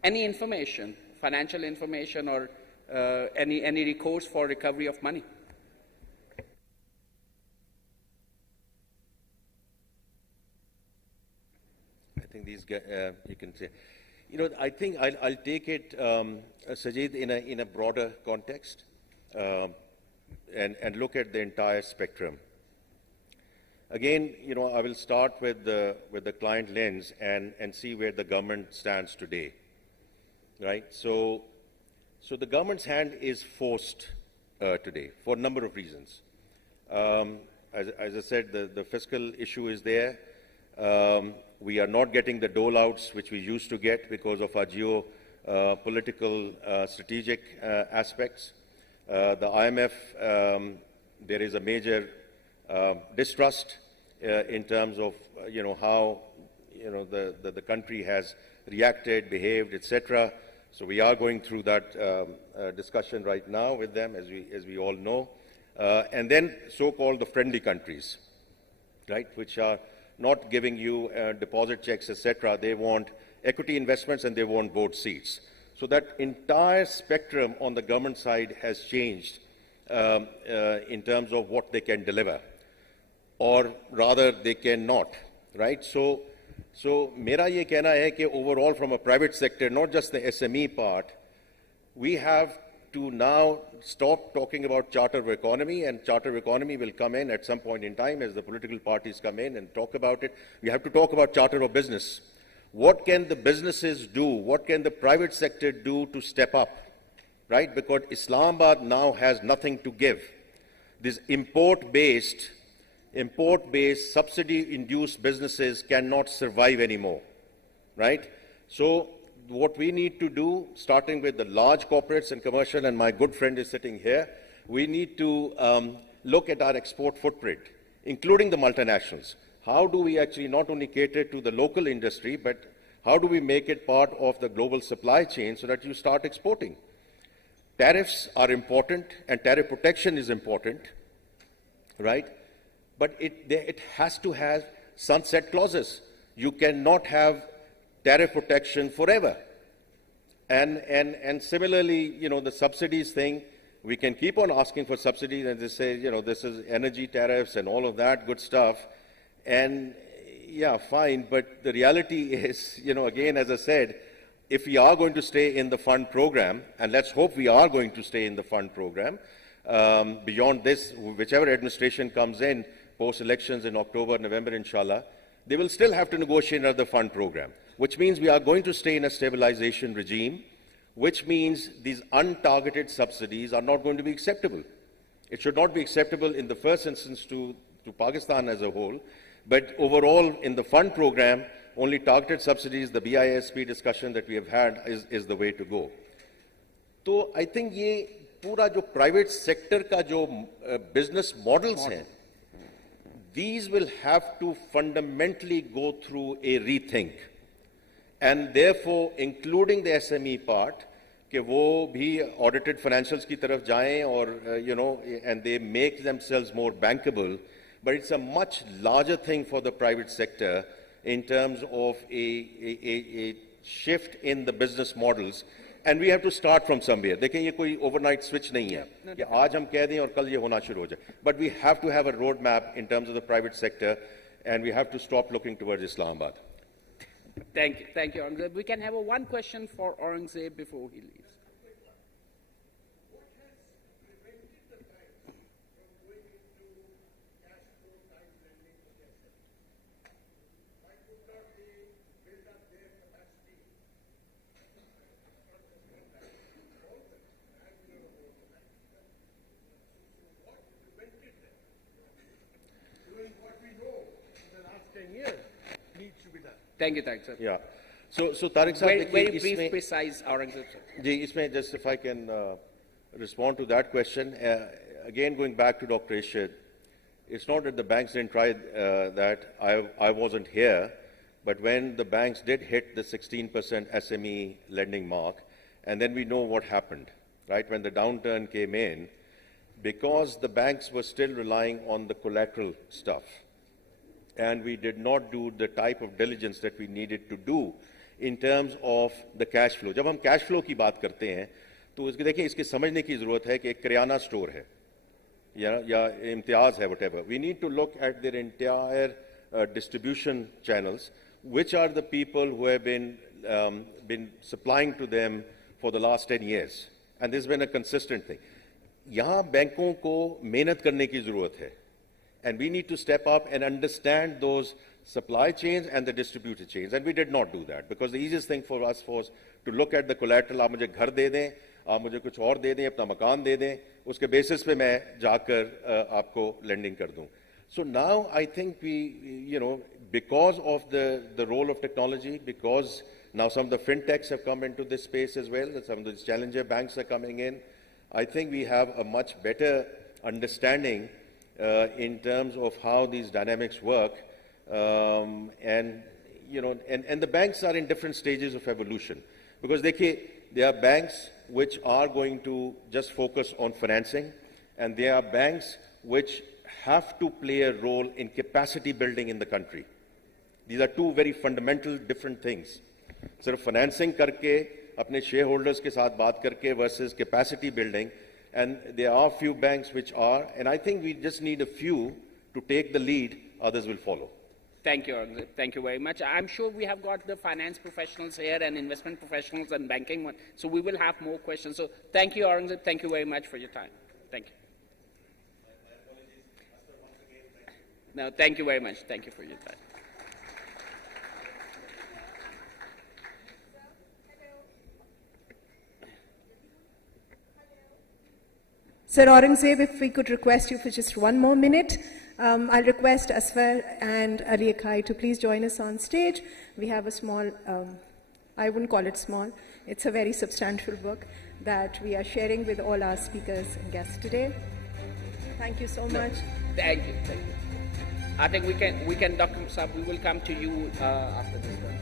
information, financial information, or any recourse for recovery of money? I think these guys, you can say, I think I'll take it, Sajid, in a broader context, and look at the entire spectrum. Again, I will start with the client lens and see where the government stands today, right? So the government's hand is forced today for a number of reasons. As I said, the fiscal issue is there. We are not getting the dole-outs which we used to get because of our geopolitical strategic aspects. The IMF, there is a major distrust in terms of how the country has reacted, behaved, etc. So we are going through that discussion right now with them, as we all know. And then so-called the friendly countries, right, which are not giving you deposit checks, etc. They want equity investments and they want board seats. So that entire spectrum on the government side has changed in terms of what they can deliver, or rather they cannot, right? So mera ye kehna hai ki overall from a private sector, not just the SME part, we have to now stop talking about charter of economy, and charter of economy will come in at some point in time as the political parties come in and talk about it. We have to talk about charter of business. What can the businesses do? What can the private sector do to step up, right? Because Islamabad now has nothing to give. These import-based, subsidy-induced businesses cannot survive anymore, right? So what we need to do, starting with the large corporates and commercial, and my good friend is sitting here, we need to look at our export footprint, including the multinationals. How do we actually not only cater to the local industry, but how do we make it part of the global supply chain so that you start exporting? Tariffs are important, and tariff protection is important, right? But it has to have sunset clauses. You cannot have tariff protection forever. And similarly, the subsidies thing, we can keep on asking for subsidies and they say, this is energy tariffs and all of that good stuff. And, Yeah, fine, but the reality is, again, as I said, if we are going to stay in the fund program, and let's hope we are going to stay in the fund program, beyond this, whichever administration comes in post-elections in October, November, inshallah, they will still have to negotiate another fund program, which means we are going to stay in a stabilization regime, which means these untargeted subsidies are not going to be acceptable. It should not be acceptable in the first instance to Pakistan as a whole, but overall in the fund program, only targeted subsidies, the BISP discussion that we have had is the way to go. So I think ये पूरा जो private sector का जो business models हैं, these will have to fundamentally go through a rethink. And therefore, including the SME part, कि वो भी audited financials की तरफ जाएं और, and they make themselves more bankable, but it's a much larger thing for the private sector in terms of a shift in the business models. And we have to start from somewhere. देखें ये कोई overnight switch नहीं है कि आज हम कह दें और कल ये होना शुरू हो जाए. But we have to have a roadmap in terms of the private sector, and we have to stop looking towards Islamabad. Thank you, Aurangzeb. We can have one question for Aurangzeb before he leaves. Thank you, sir. Yeah. So Tariq sir, very brief, precise, Aurangzeb sir. Ji, just if I can respond to that question, again going back to Dr. Ishad, it's not that the banks didn't try that. I wasn't here, but when the banks did hit the 16% SME lending mark, and then we know what happened, right? When the downturn came in, because the banks were still relying on the collateral stuff, and we did not do the type of diligence that we needed to do in terms of the cash flow. जब हम cash flow की बात करते हैं, तो इसके देखिए इसके समझने की ज़रूरत है कि एक किराना स्टोर है, या इम्तियाज़ है, whatever. We need to look at their entire distribution channels, which are the people who have been supplying to them for the last 10 years, and this has been a consistent thing. यहाँ बैंकों को मेहनत करने की ज़रूरत है. And we need to step up and understand those supply chains and the distributor chains. And we did not do that, because the easiest thing for us was to look at the collateral. आप मुझे घर दे दें, आप मुझे कुछ और दे दें, अपना मकान दे दें, उसके basis पे मैं जाकर आपको lending कर दूं. So now I think we, because of the role of technology, because now some of the fintechs have come into this space as well, some of the challenger banks are coming in, I think we have a much better understanding in terms of how these dynamics work, and the banks are in different stages of evolution, because there are banks which are going to just focus on financing, and there are banks which have to play a role in capacity building in the country. These are two very fundamental different things. सिर्फ financing करके अपने shareholders के साथ बात करके versus capacity building. And there are few banks which are, and I think we just need a few to take the lead, others will follow. Thank you, Aurangzeb. Thank you very much. I'm sure we have got the finance professionals here and investment professionals and banking one, so we will have more questions. So thank you, Aurangzeb. Thank you very much for your time. Thank you. No, thank you very much. Thank you for your time. Sir Aurangzeb, if we could request you for just one more minute. I'll request Asfar and Ali Akai to please join us on stage. We have a small, I wouldn't call it small, it's a very substantial book that we are sharing with all our speakers and guests today. Thank you so much. Thank you. Thank you. I think we can, Dr. Saab, we will come to you after this one.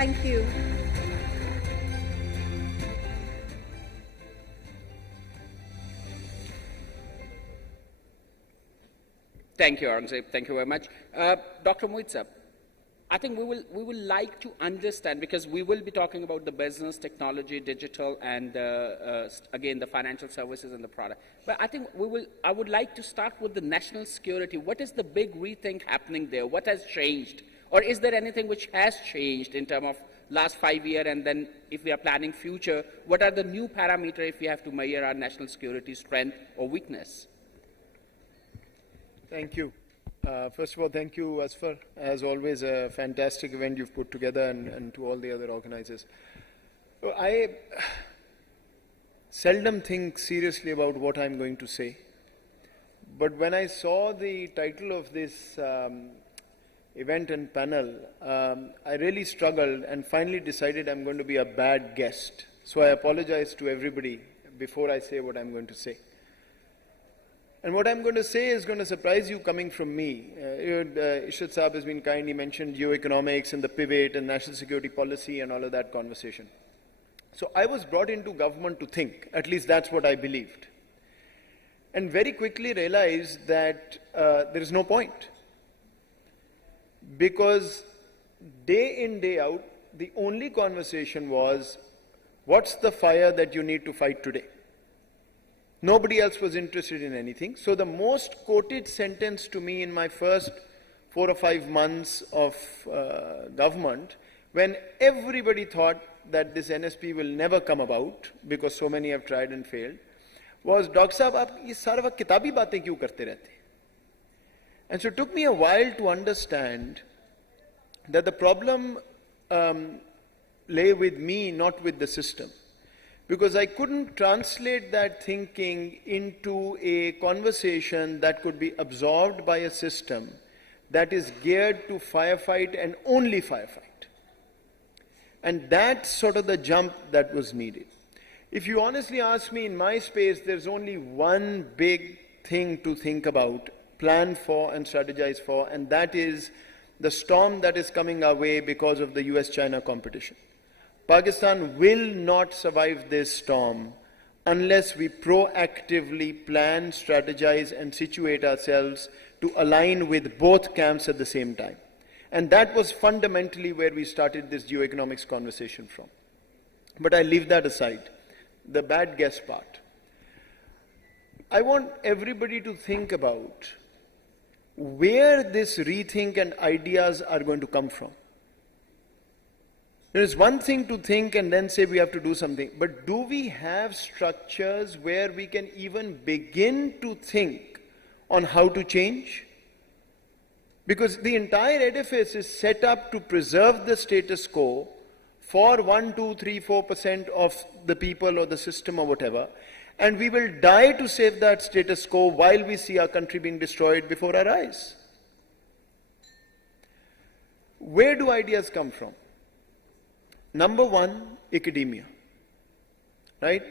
Thank you. Thank you, Aurangzeb. Thank you very much. Dr. Moitza, I think we will like to understand, because we will be talking about the business, technology, digital, and again, the financial services and the product. But I think I would like to start with the national security. What is the big rethink happening there? What has changed? Or is there anything which has changed in terms of last 5 years, and then if we are planning future, what are the new parameters if we have to measure our national security strength or weakness? Thank you. First of all, thank you, Asfar. As always, a fantastic event you've put together, and to all the other organizers. So I seldom think seriously about what I'm going to say. But when I saw the title of this event and panel, I really struggled and finally decided I'm going to be a bad guest. So I apologize to everybody before I say what I'm going to say. And what I'm going to say is going to surprise you coming from me. Ishad Saab has been kind. He mentioned geoeconomics and the pivot and national security policy and all of that conversation. So I was brought into government to think. At least that's what I believed. And very quickly realized that there is no point. Because day in, day out, the only conversation was, what's the fire that you need to fight today? Nobody else was interested in anything. So the most quoted sentence to me in my first 4 or 5 months of government, when everybody thought that this NSP will never come about, because so many have tried and failed, was, Dr. Saab, aap ye sara waqt kitabi baatein kyun karte rehte? And so it took me a while to understand that the problem lay with me, not with the system. Because I couldn't translate that thinking into a conversation that could be absorbed by a system that is geared to firefight and only firefight. And that's sort of the jump that was needed. If you honestly ask me, in my space, there's only one big thing to think about, plan for and strategize for, and that is the storm that is coming our way because of the US-China competition. Pakistan will not survive this storm unless we proactively plan, strategize, and situate ourselves to align with both camps at the same time. And that was fundamentally where we started this geoeconomics conversation from. But I leave that aside, the bad guess part. I want everybody to think about where this rethink and ideas are going to come from. There is one thing to think and then say we have to do something, but do we have structures where we can even begin to think on how to change? Because the entire edifice is set up to preserve the status quo for 1, 2, 3, 4% of the people or the system or whatever, and we will die to save that status quo while we see our country being destroyed before our eyes. Where do ideas come from? Number one, academia, right?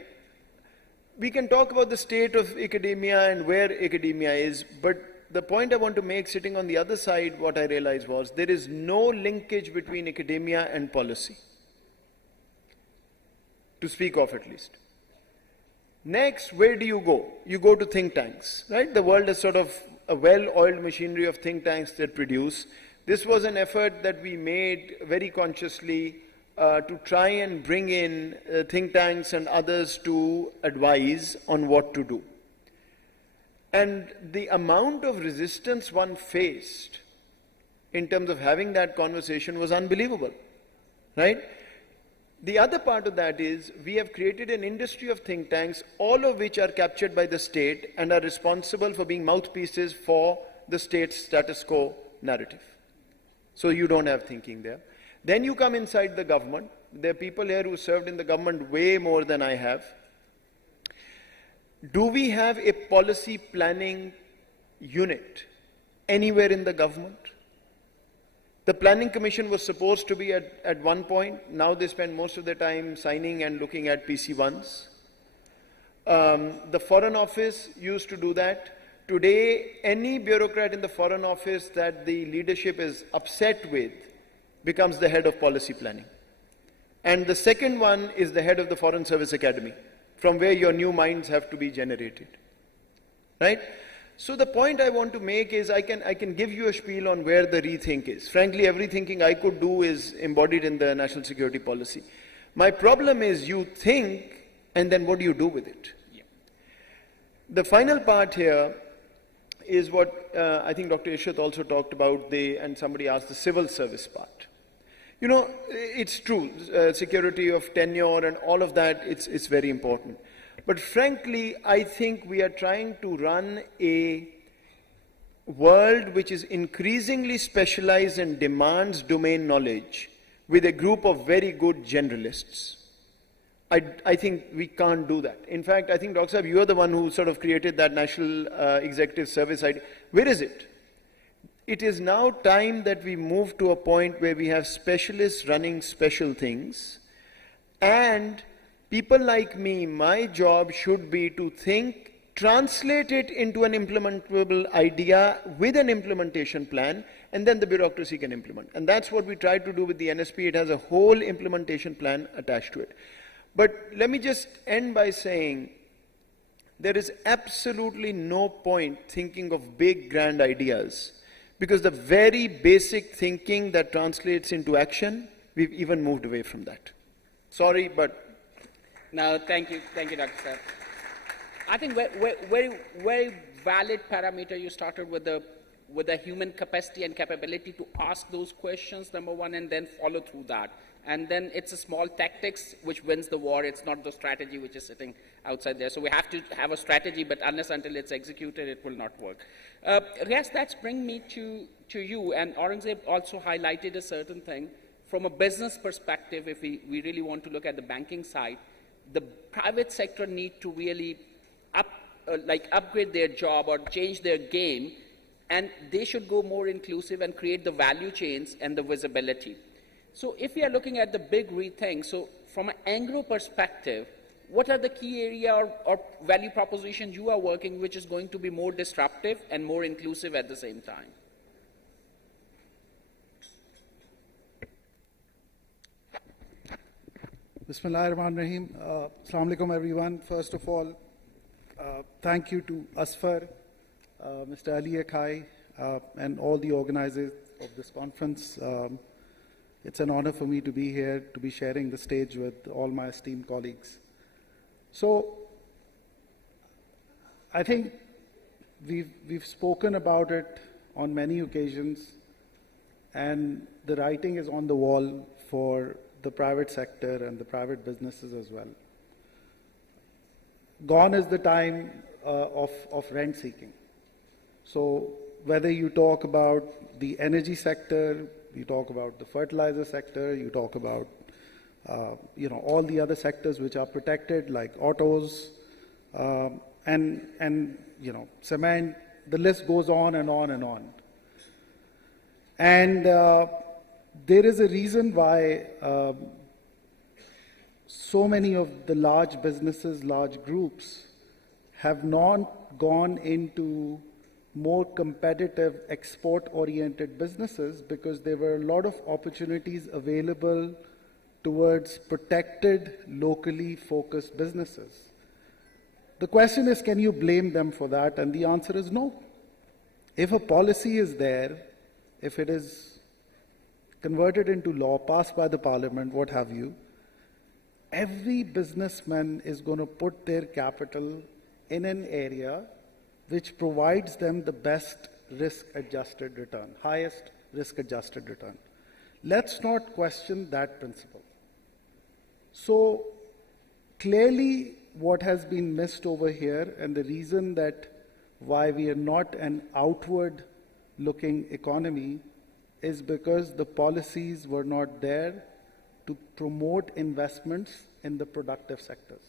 We can talk about the state of academia and where academia is, but the point I want to make, sitting on the other side, what I realized was there is no linkage between academia and policy, to speak of at least. Next, where do you go? You go to think tanks, right? The world has sort of a well-oiled machinery of think tanks that produce. This was an effort that we made very consciously to try and bring in think tanks and others to advise on what to do. And the amount of resistance one faced in terms of having that conversation was unbelievable, right? The other part of that is we have created an industry of think tanks, all of which are captured by the state and are responsible for being mouthpieces for the state's status quo narrative. So you don't have thinking there. Then you come inside the government. There are people here who served in the government way more than I have. Do we have a policy planning unit anywhere in the government? The Planning Commission was supposed to be at one point. Now they spend most of their time signing and looking at PC1s. The Foreign Office used to do that. Today, any bureaucrat in the Foreign Office that the leadership is upset with becomes the head of policy planning. And the second one is the head of the Foreign Service Academy, from where your new minds have to be generated, right? So the point I want to make is I can give you a spiel on where the rethink is. Frankly, every thinking I could do is embodied in the national security policy. My problem is you think and then what do you do with it? Yeah. The final part here is what I think Dr. Ishrat also talked about, and somebody asked the civil service part. You know, it's true, security of tenure and all of that, it's very important. But frankly, I think we are trying to run a world which is increasingly specialized and demands domain knowledge with a group of very good generalists. I think we can't do that. In fact, I think, Dr. Saab, you are the one who sort of created that National Executive Service idea. Where is it? It is now time that we move to a point where we have specialists running special things, and people like me, my job should be to think, translate it into an implementable idea with an implementation plan, and then the bureaucracy can implement. And that's what we try to do with the NSP. It has a whole implementation plan attached to it. But let me just end by saying there is absolutely no point thinking of big, grand ideas, because the very basic thinking that translates into action, we've even moved away from that. Sorry, but... No, thank you, Dr. Saab. I think very valid parameter you started with the human capacity and capability to ask those questions, number one, and then follow through that. And then it's a small tactics which wins the war. It's not the strategy which is sitting outside there. So we have to have a strategy, but unless until it's executed, it will not work. Yes, that's bring me to you. And Aurangzeb also highlighted a certain thing. From a business perspective, if we really want to look at the banking side, the private sector need to really upgrade their job or change their game, and they should go more inclusive and create the value chains and the visibility. So if we are looking at the big rethink, so from an Anglo perspective, what are the key area or value propositions you are working which is going to be more disruptive and more inclusive at the same time? Bismillahirrahmanirrahim. Assalamu alaikum everyone. First of all, thank you to Asfar, Mr. Ali Akai, and all the organizers of this conference. It's an honor for me to be here, to be sharing the stage with all my esteemed colleagues. So, I think we've spoken about it on many occasions, and the writing is on the wall for the private sector and the private businesses as well. Gone is the time of rent seeking. So whether you talk about the energy sector, you talk about the fertilizer sector, you talk about all the other sectors which are protected like autos and cement, the list goes on and on and on. And there is a reason why so many of the large businesses, large groups have not gone into more competitive export-oriented businesses, because there were a lot of opportunities available towards protected, locally focused businesses. The question is, can you blame them for that? And the answer is no. If a policy is there, if it is converted into law, passed by the parliament, what have you, every businessman is going to put their capital in an area which provides them the best risk-adjusted return, highest risk-adjusted return. Let's not question that principle. So clearly what has been missed over here, and the reason that why we are not an outward-looking economy, is because the policies were not there to promote investments in the productive sectors.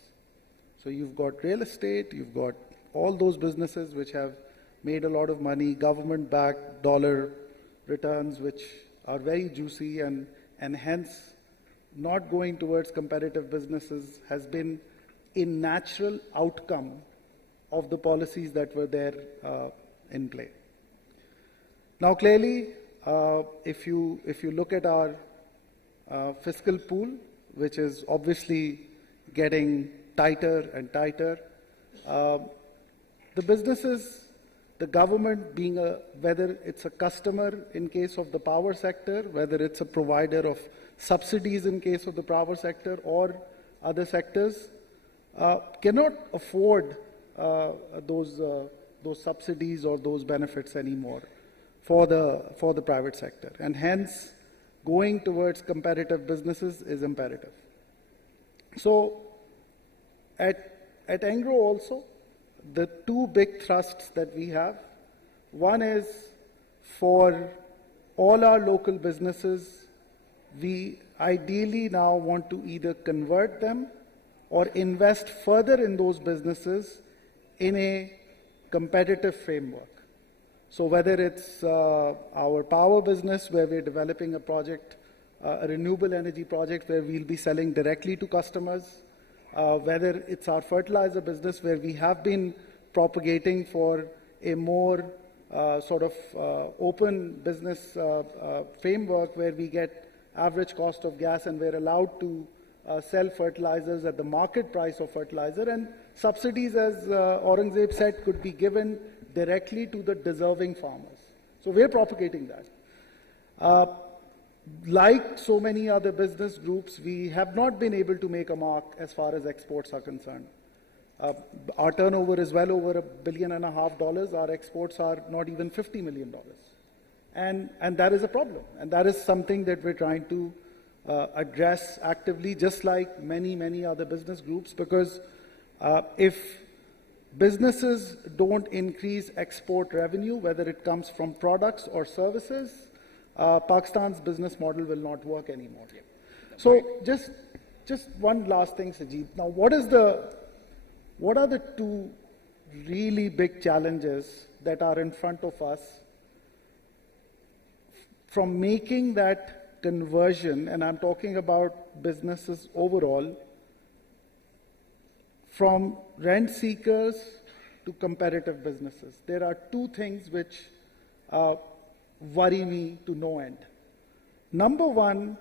So you've got real estate, you've got all those businesses which have made a lot of money, government-backed dollar returns which are very juicy, and hence not going towards competitive businesses has been a natural outcome of the policies that were there in play. Now clearly, if you look at our fiscal pool, which is obviously getting tighter and tighter, the businesses the government being whether it's a customer in case of the power sector, whether it's a provider of subsidies in case of the power sector or other sectors, cannot afford those subsidies or those benefits anymore for the private sector. And hence, going towards competitive businesses is imperative. So at Engro also, the two big thrusts that we have, one is for all our local businesses, we ideally now want to either convert them or invest further in those businesses in a competitive framework. So whether it's our power business where we're developing a project, a renewable energy project where we'll be selling directly to customers, whether it's our fertilizer business where we have been propagating for a more open business framework where we get average cost of gas and we're allowed to sell fertilizers at the market price of fertilizer, and subsidies, as Aurangzeb said, could be given directly to the deserving farmers. So we're propagating that. Like so many other business groups, we have not been able to make a mark as far as exports are concerned. Our turnover is well over $1.5 billion. Our exports are not even $50 million. And that is a problem. And that is something that we're trying to address actively, just like many, many other business groups, because if businesses don't increase export revenue, whether it comes from products or services, Pakistan's business model will not work anymore. So just one last thing, Sajid. Now, what are the two really big challenges that are in front of us from making that conversion, and I'm talking about businesses overall, from rent seekers to competitive businesses? There are two things which worry me to no end. Number one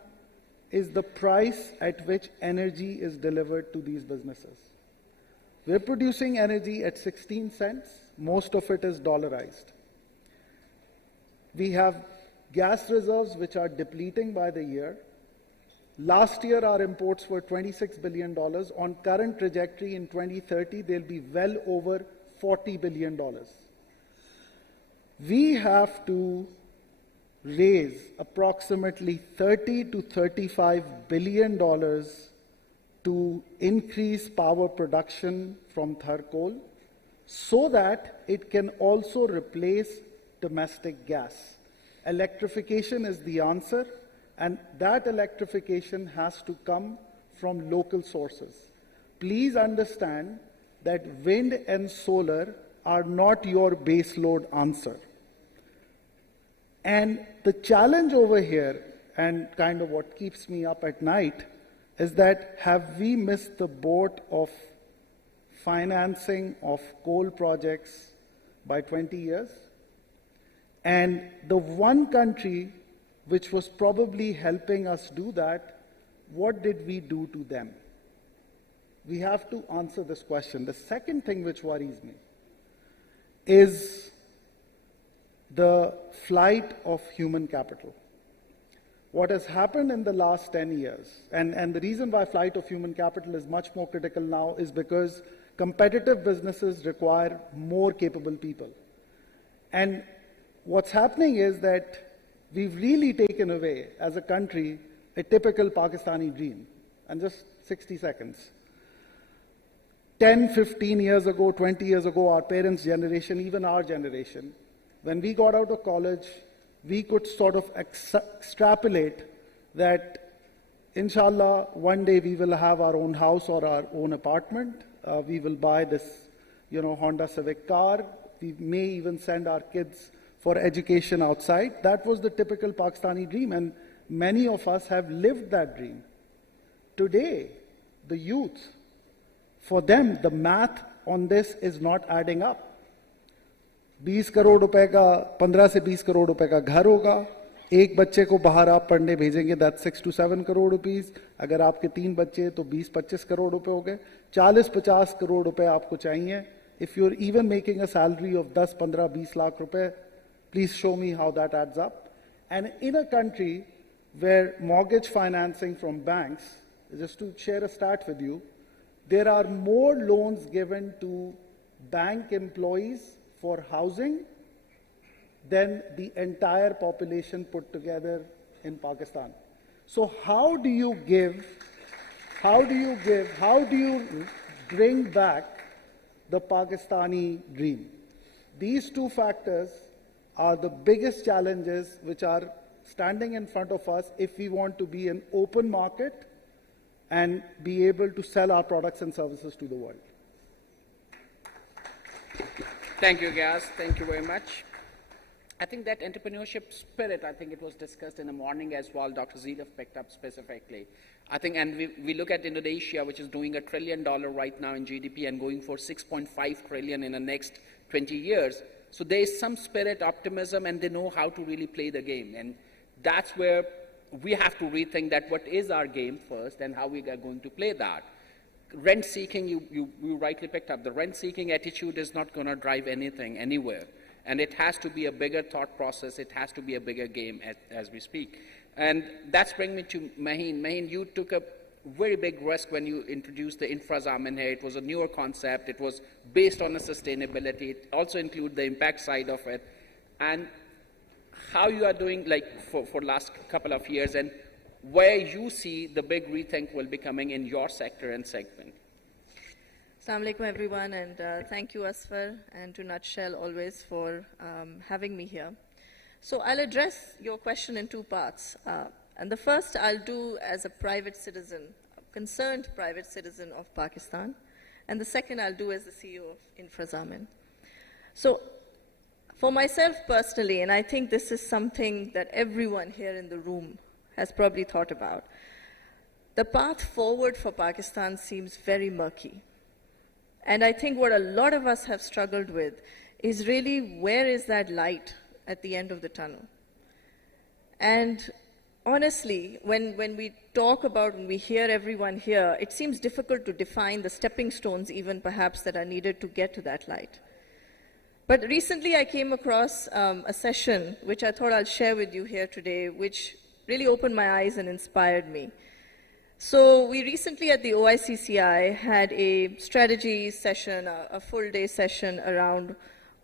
is the price at which energy is delivered to these businesses. We're producing energy at 16 cents. Most of it is dollarized. We have gas reserves which are depleting by the year. Last year, our imports were $26 billion. On current trajectory in 2030, they'll be well over $40 billion. We have to raise approximately $30 to $35 billion to increase power production from Therkol so that it can also replace domestic gas. Electrification is the answer, and that electrification has to come from local sources. Please understand that wind and solar are not your baseload answer. And the challenge over here, and kind of what keeps me up at night, is that have we missed the boat of financing of coal projects by 20 years? And the one country which was probably helping us do that, what did we do to them? We have to answer this question. The second thing which worries me is the flight of human capital. What has happened in the last 10 years, and the reason why flight of human capital is much more critical now is because competitive businesses require more capable people. And what's happening is that we've really taken away, as a country, a typical Pakistani dream. And just 60 seconds. 10, 15 years ago, 20 years ago, our parents' generation, even our generation, when we got out of college, we could sort of extrapolate that, inshallah, one day we will have our own house or our own apartment. We will buy this, Honda Civic car. We may even send our kids for education outside. That was the typical Pakistani dream, and many of us have lived that dream. Today, the youth, for them, the math on this is not adding up. 20 crore रुपए का 15 से 20 करोड़ रुपए का घर होगा, एक बच्चे को बाहर आप पढ़ने भेजेंगे, that's 6 to 7 करोड़ रुपीस, अगर आपके 3 बच्चे तो 20-25 करोड़ रुपए हो गए, 40-50 करोड़ रुपए आपको चाहिए if you're even making a salary of 10, 15, 20 lakh rupees, please show me how that adds up. And in a country where mortgage financing from banks, just to share a stat with you, there are more loans given to bank employees for housing than the entire population put together in Pakistan. So how do you bring back the Pakistani dream? These two factors are the biggest challenges which are standing in front of us if we want to be an open market and be able to sell our products and services to the world. Thank you, Gyas. Thank you very much. I think that entrepreneurship spirit, I think it was discussed in the morning as well, Dr. Zidov picked up specifically. I think, and we look at Indonesia, which is doing $1 trillion right now in GDP and going for 6.5 trillion in the next 20 years. So there is some spirit, optimism, and they know how to really play the game. And that's where we have to rethink that what is our game first and how we are going to play that. Rent-seeking, you rightly picked up. The rent-seeking attitude is not going to drive anything anywhere. And it has to be a bigger thought process. It has to be a bigger game as we speak. And that's bringing me to Maheen. Maheen, you took a very big risk when you introduced the Infrazamin here. It was a newer concept. It was based on the sustainability. It also included the impact side of it. And how you are doing like for last couple of years and where you see the big rethink will be coming in your sector and segment. Assalamu alaikum everyone, and thank you Asfar and to Nutshell always for having me here. So I'll address your question in two parts. And the first I'll do as a private citizen, a concerned private citizen of Pakistan. And the second I'll do as the CEO of Infrazamin. So for myself personally, and I think this is something that everyone here in the room has probably thought about, the path forward for Pakistan seems very murky. And I think what a lot of us have struggled with is really where is that light at the end of the tunnel? And honestly, when we talk about, when we hear everyone here, it seems difficult to define the stepping stones even perhaps that are needed to get to that light. But recently I came across a session which I thought I'll share with you here today, which really opened my eyes and inspired me. So we recently at the OICCI had a strategy session, a full-day session around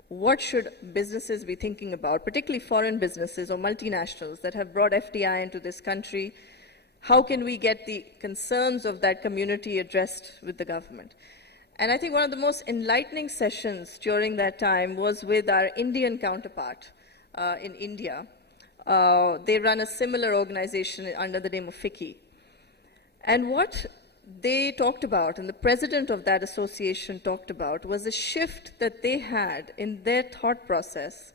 what should businesses be thinking about, particularly foreign businesses or multinationals that have brought FDI into this country. How can we get the concerns of that community addressed with the government? And I think one of the most enlightening sessions during that time was with our Indian counterpart in India. They run a similar organization under the name of FICCI. And what they talked about, and the president of that association talked about, was a shift that they had in their thought process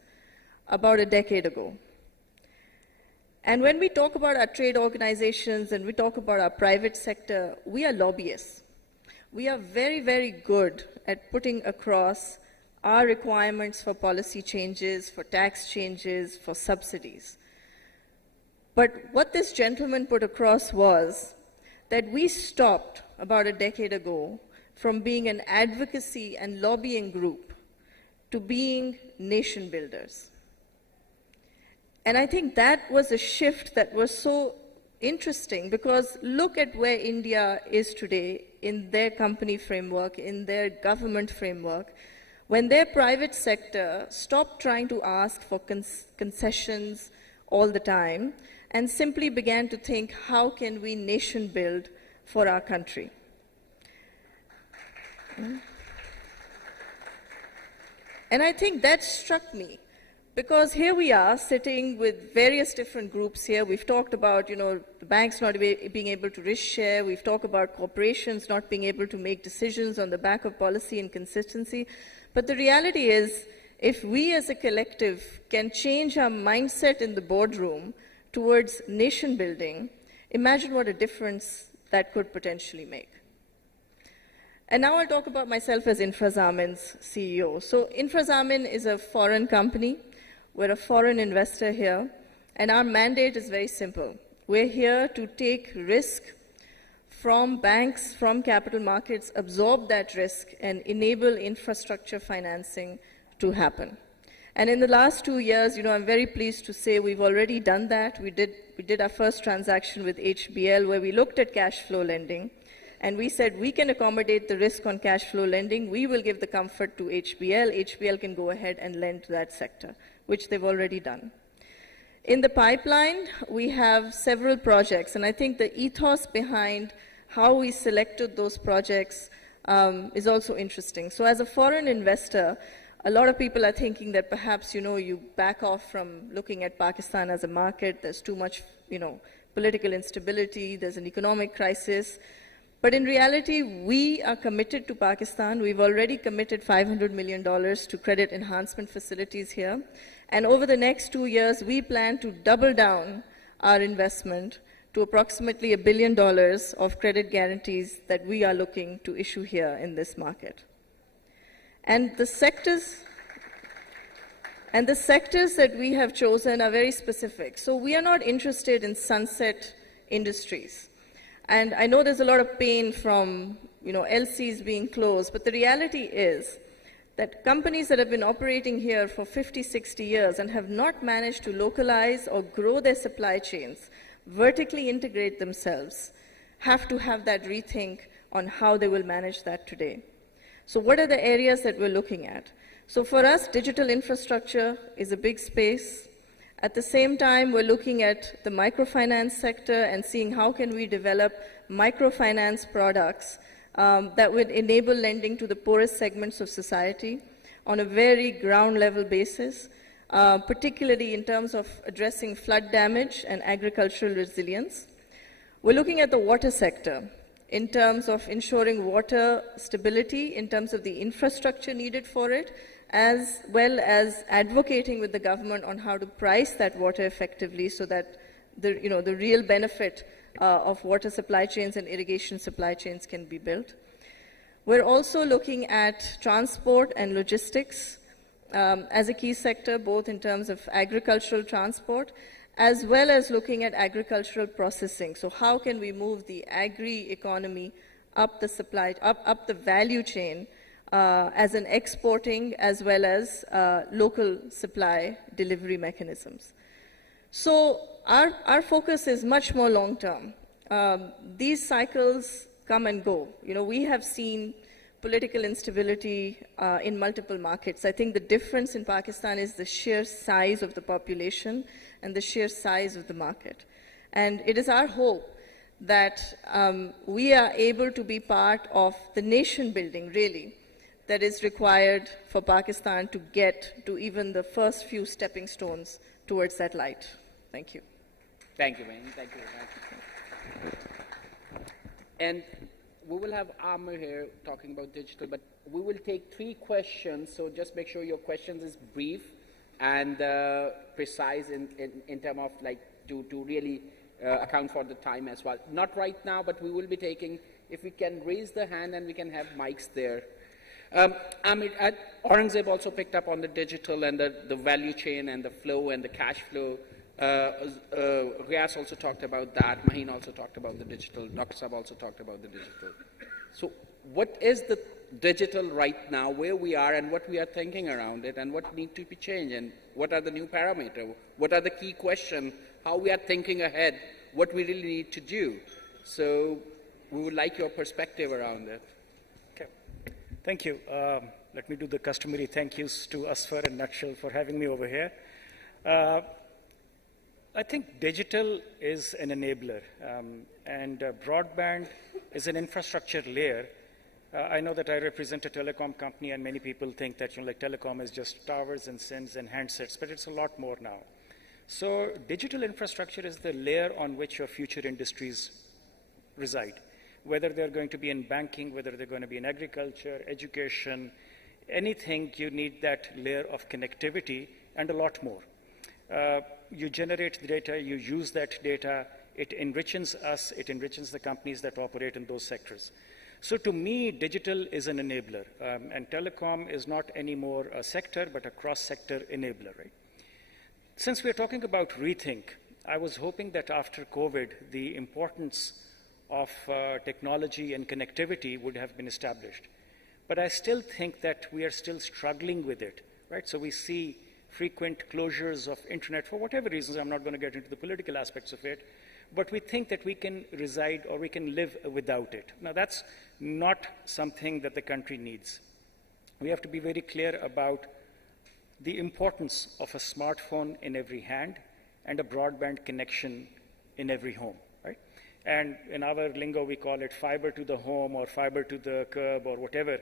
about a decade ago. And when we talk about our trade organizations and we talk about our private sector, we are lobbyists. We are very, very good at putting across our requirements for policy changes, for tax changes, for subsidies. But what this gentleman put across was that we stopped about a decade ago from being an advocacy and lobbying group to being nation builders. And I think that was a shift that was so interesting because look at where India is today in their company framework, in their government framework, when their private sector stopped trying to ask for concessions all the time and simply began to think, how can we nation build for our country? And I think that struck me because here we are sitting with various different groups here. We've talked about, the banks not being able to risk share. We've talked about corporations not being able to make decisions on the back of policy and consistency. But the reality is, if we as a collective can change our mindset in the boardroom towards nation building, imagine what a difference that could potentially make. And now I'll talk about myself as Infrazamin's CEO. So Infrazamin is a foreign company. We're a foreign investor here. And our mandate is very simple. We're here to take risk from banks, from capital markets, absorb that risk and enable infrastructure financing to happen. And in the last 2 years, I'm very pleased to say we've already done that. We did our first transaction with HBL where we looked at cash flow lending, and we said we can accommodate the risk on cash flow lending. We will give the comfort to HBL. HBL can go ahead and lend to that sector, which they've already done. In the pipeline, we have several projects, and I think the ethos behind how we selected those projects is also interesting. So as a foreign investor, a lot of people are thinking that perhaps, you back off from looking at Pakistan as a market. There's too much, political instability. There's an economic crisis. But in reality, we are committed to Pakistan. We've already committed $500 million to credit enhancement facilities here. And over the next 2 years, we plan to double down our investment to approximately $1 billion of credit guarantees that we are looking to issue here in this market. And the sectors that we have chosen are very specific. So we are not interested in sunset industries. And I know there's a lot of pain from, LCs being closed, but the reality is that companies that have been operating here for 50, 60 years and have not managed to localize or grow their supply chains, vertically integrate themselves, have to have that rethink on how they will manage that today. So what are the areas that we're looking at? So for us, digital infrastructure is a big space. At the same time, we're looking at the microfinance sector and seeing how can we develop microfinance products that would enable lending to the poorest segments of society on a very ground level basis, particularly in terms of addressing flood damage and agricultural resilience. We're looking at the water sector in terms of ensuring water stability, in terms of the infrastructure needed for it, as well as advocating with the government on how to price that water effectively so that the real benefit of water supply chains and irrigation supply chains can be built. We're also looking at transport and logistics as a key sector, both in terms of agricultural transport, as well as looking at agricultural processing. So how can we move the agri-economy up the value chain as an exporting as well as local supply delivery mechanisms. So our focus is much more long-term. These cycles come and go. We have seen political instability in multiple markets. I think the difference in Pakistan is the sheer size of the population and the sheer size of the market. And it is our hope that we are able to be part of the nation building, really, that is required for Pakistan to get to even the first few stepping stones towards that light. Thank you. Thank you, Wayne. Thank you very much. And we will have Amr here talking about digital, but we will take 3 questions, so just make sure your questions is brief and precise in terms of to really account for the time as well. Not right now, but we will be taking, if we can raise the hand and we can have mics there. Aurangzeb also picked up on the digital and the value chain and the flow and the cash flow. Riaz also talked about that. Maheen also talked about the digital. Dr. Saab also talked about the digital. So what is the digital right now, where we are and what we are thinking around it and what needs to be changed and what are the new parameters? What are the key questions? How we are thinking ahead? What we really need to do? So we would like your perspective around it. Okay. Thank you. Let me do the customary thank yous to Asfar and Nakshal for having me over here. I think digital is an enabler, and broadband is an infrastructure layer. I know that I represent a telecom company, and many people think that telecom is just towers and SIMs and handsets, but it's a lot more now. So digital infrastructure is the layer on which your future industries reside, whether they're going to be in banking, whether they're going to be in agriculture, education, anything, you need that layer of connectivity and a lot more. You generate the data, you use that data, it enriches us, it enriches the companies that operate in those sectors. So to me, digital is an enabler, and telecom is not anymore a sector, but a cross-sector enabler, right? Since we're talking about rethink, I was hoping that after COVID, the importance of technology and connectivity would have been established. But I still think that we are still struggling with it, right? So we see frequent closures of internet for whatever reasons. I'm not going to get into the political aspects of it, but we think that we can reside or we can live without it. Now, that's not something that the country needs. We have to be very clear about the importance of a smartphone in every hand and a broadband connection in every home, right? And in our lingo, we call it fiber to the home or fiber to the curb or whatever.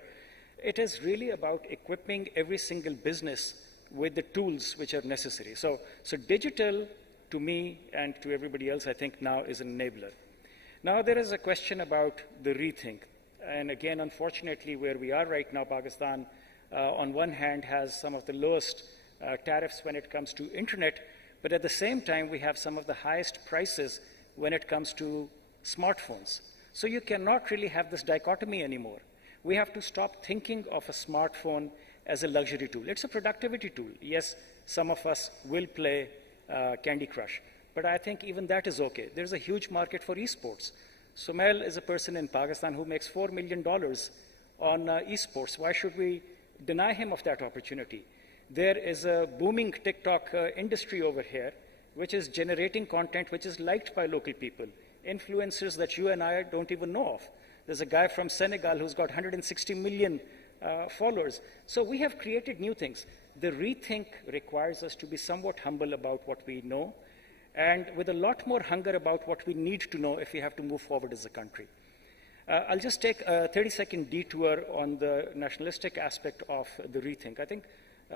It is really about equipping every single business with the tools which are necessary. So digital, to me and to everybody else, I think now is an enabler. Now there is a question about the rethink. And again, unfortunately, where we are right now, Pakistan, on one hand, has some of the lowest tariffs when it comes to internet, but at the same time, we have some of the highest prices when it comes to smartphones. So you cannot really have this dichotomy anymore. We have to stop thinking of a smartphone as a luxury tool. It's a productivity tool. Yes, some of us will play Candy Crush, but I think even that is okay. There's a huge market for esports. Sumail is a person in Pakistan who makes $4 million on esports. Why should we deny him of that opportunity? There is a booming TikTok industry over here, which is generating content which is liked by local people, influencers that you and I don't even know of. There's a guy from Senegal who's got 160 million followers. So we have created new things. The rethink requires us to be somewhat humble about what we know and with a lot more hunger about what we need to know if we have to move forward as a country. I'll just take a 30-second detour on the nationalistic aspect of the rethink. I think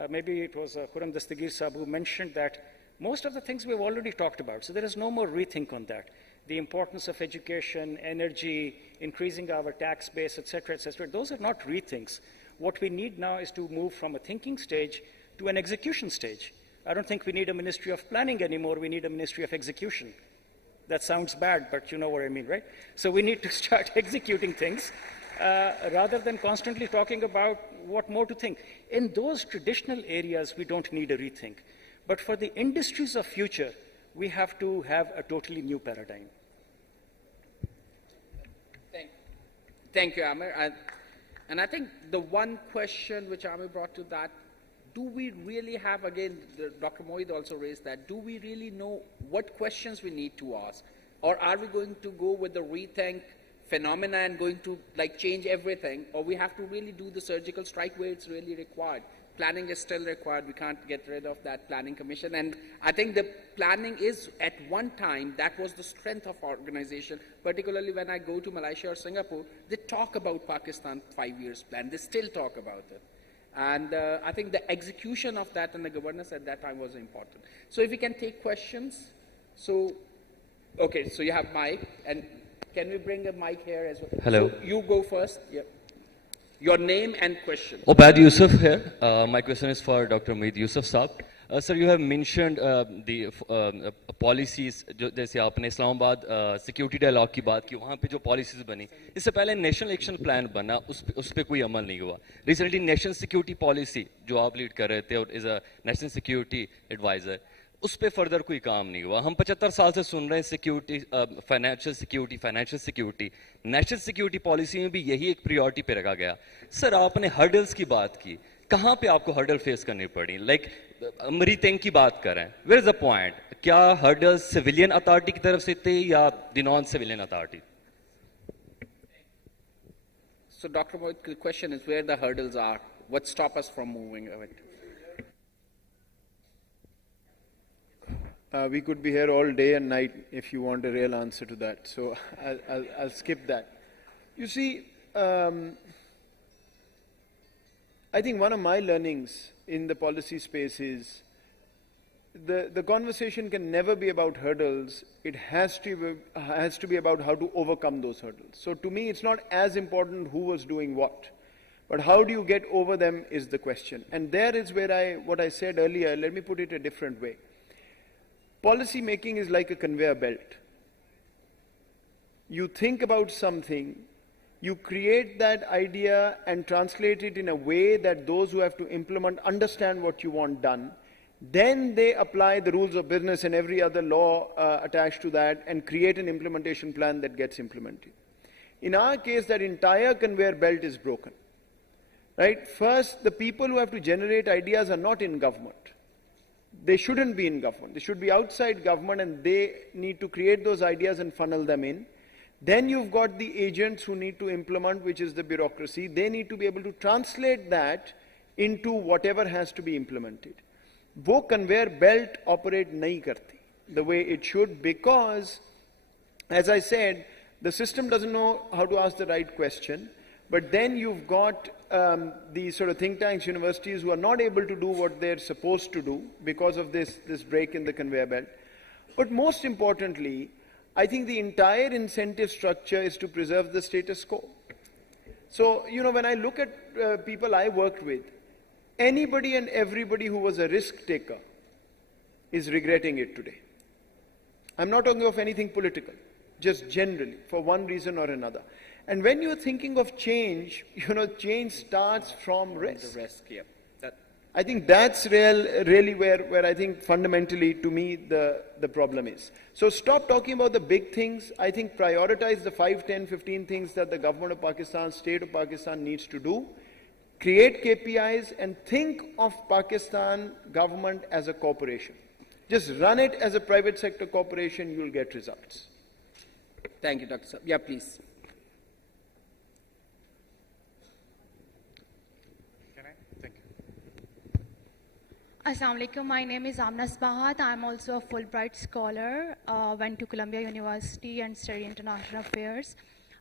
maybe it was Khurram Dastagir Sahab who mentioned that most of the things we've already talked about, so there is no more rethink on that. The importance of education, energy, increasing our tax base, et cetera, those are not rethinks. What we need now is to move from a thinking stage to an execution stage. I don't think we need a Ministry of Planning anymore, we need a Ministry of Execution. That sounds bad, but you know what I mean, right? So we need to start executing things rather than constantly talking about what more to think. In those traditional areas, we don't need a rethink. But for the industries of future, we have to have a totally new paradigm. Thank you, Amir. And I think the one question which Amir brought to that, do we really have, again, Dr. Mohit also raised that, do we really know what questions we need to ask? Or are we going to go with the rethink phenomena and going to change everything? Or we have to really do the surgical strike where it's really required? Planning is still required. We can't get rid of that planning commission. And I think the planning is, at one time, that was the strength of our organization. Particularly when I go to Malaysia or Singapore, they talk about Pakistan 5 years plan. They still talk about it. And I think the execution of that and the governance at that time was important. So if we can take questions. So, okay, so you have Mike. And can we bring a mic here as well? Hello. So you go first. Yep. Your name and question. Obad Yusuf here. My question is for Dr. Mohit Yusuf Saab. Sir, you have mentioned the policies, जैसे आपने Islamabad security dialogue की बात की, वहाँ पे जो policies बनी, इससे पहले नेशनल एक्शन प्लान बना, उस पे कोई अमल नहीं हुआ. रिसेंटली नेशनल सिक्योरिटी पॉलिसी जो आप लीड कर रहे थे और is a national security adviser, उस पे फर्दर कोई काम नहीं हुआ. हम 75 साल से सुन रहे हैं security, financial security. National security policy में भी यही एक प्रायोरिटी पे रखा गया. सर, आपने हर्डल्स की बात की, कहाँ पे आपको हर्डल फेस करनी पड़ी? रीथिंक की बात करें, वेयर इज द पॉइंट? क्या हर्डल्स सिविलियन अथॉरिटी की तरफ से थे या the non civilian authority? So Dr. Mohit, the question is where the hurdles are. What stop us from moving ahead? We could be here all day and night if you want a real answer to that. So I'll skip that. You see, I think one of my learnings in the policy space is the conversation can never be about hurdles. It has to be about how to overcome those hurdles. So to me, it's not as important who was doing what, but how do you get over them is the question. And there is where what I said earlier, let me put it a different way. Policy making is like a conveyor belt. You think about something, you create that idea and translate it in a way that those who have to implement understand what you want done. Then they apply the rules of business and every other law attached to that and create an implementation plan that gets implemented. In our case, that entire conveyor belt is broken. Right? First, the people who have to generate ideas are not in government. They shouldn't be in government. They should be outside government, and they need to create those ideas and funnel them in. Then you've got the agents who need to implement, which is the bureaucracy. They need to be able to translate that into whatever has to be implemented. वो conveyor belt operate नहीं करती the way it should, because, as I said, the system doesn't know how to ask the right question. But then you've got these sort of think tanks, universities who are not able to do what they're supposed to do because of this break in the conveyor belt. But most importantly, I think the entire incentive structure is to preserve the status quo. So, when I look at people I worked with, anybody and everybody who was a risk taker is regretting it today. I'm not talking of anything political, just generally, for one reason or another. And when you're thinking of change, change starts from risk. The risk, yeah. I think that's really where I think fundamentally, to me, the problem is. So stop talking about the big things. I think prioritize the 5, 10, 15 things that the government of Pakistan, state of Pakistan needs to do. Create KPIs and think of Pakistan government as a corporation. Just run it as a private sector corporation, you'll get results. Thank you, Dr. Saab. Yeah, please. Assalamu alaikum. My name is Amna Spahat. I'm also a Fulbright scholar, went to Columbia University and studied international affairs.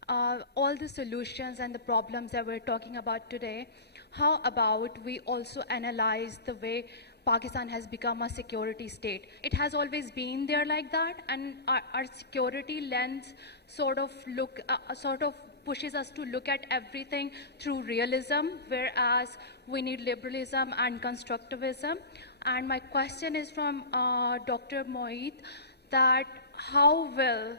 All the solutions and the problems that we're talking about today, how about we also analyze the way Pakistan has become a security state? It has always been there like that, and our security lens sort of pushes us to look at everything through realism, whereas we need liberalism and constructivism. And my question is from Dr. Moeed, that how will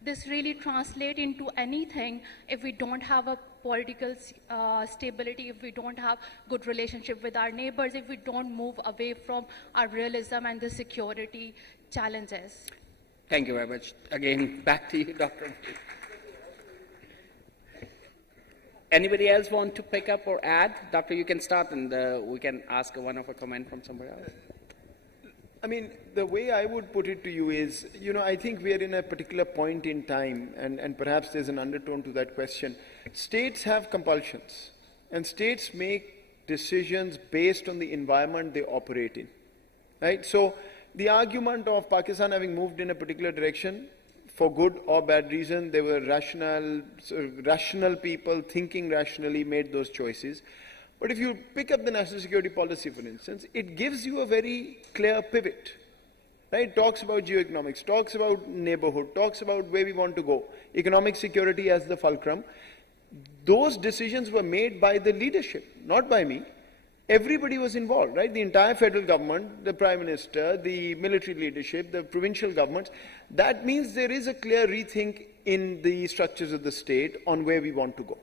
this really translate into anything if we don't have a political stability, if we don't have good relationship with our neighbors, if we don't move away from our realism and the security challenges? Thank you very much. Again, back to you, Dr. Moeed. Anybody else want to pick up or add? Doctor, you can start, and we can ask one of a comment from somebody else. I mean, the way I would put it to you is, I think we are in a particular point in time, and perhaps there's an undertone to that question. States have compulsions, and states make decisions based on the environment they operate in, right? So the argument of Pakistan having moved in a particular direction, for good or bad reason, they were rational people thinking rationally made those choices. But if you pick up the national security policy, for instance, it gives you a very clear pivot. Right? It talks about geoeconomics, talks about neighborhood, talks about where we want to go. Economic security as the fulcrum. Those decisions were made by the leadership, not by me. Everybody was involved, right? The entire federal government, the prime minister, the military leadership, the provincial governments. That means there is a clear rethink in the structures of the state on where we want to go.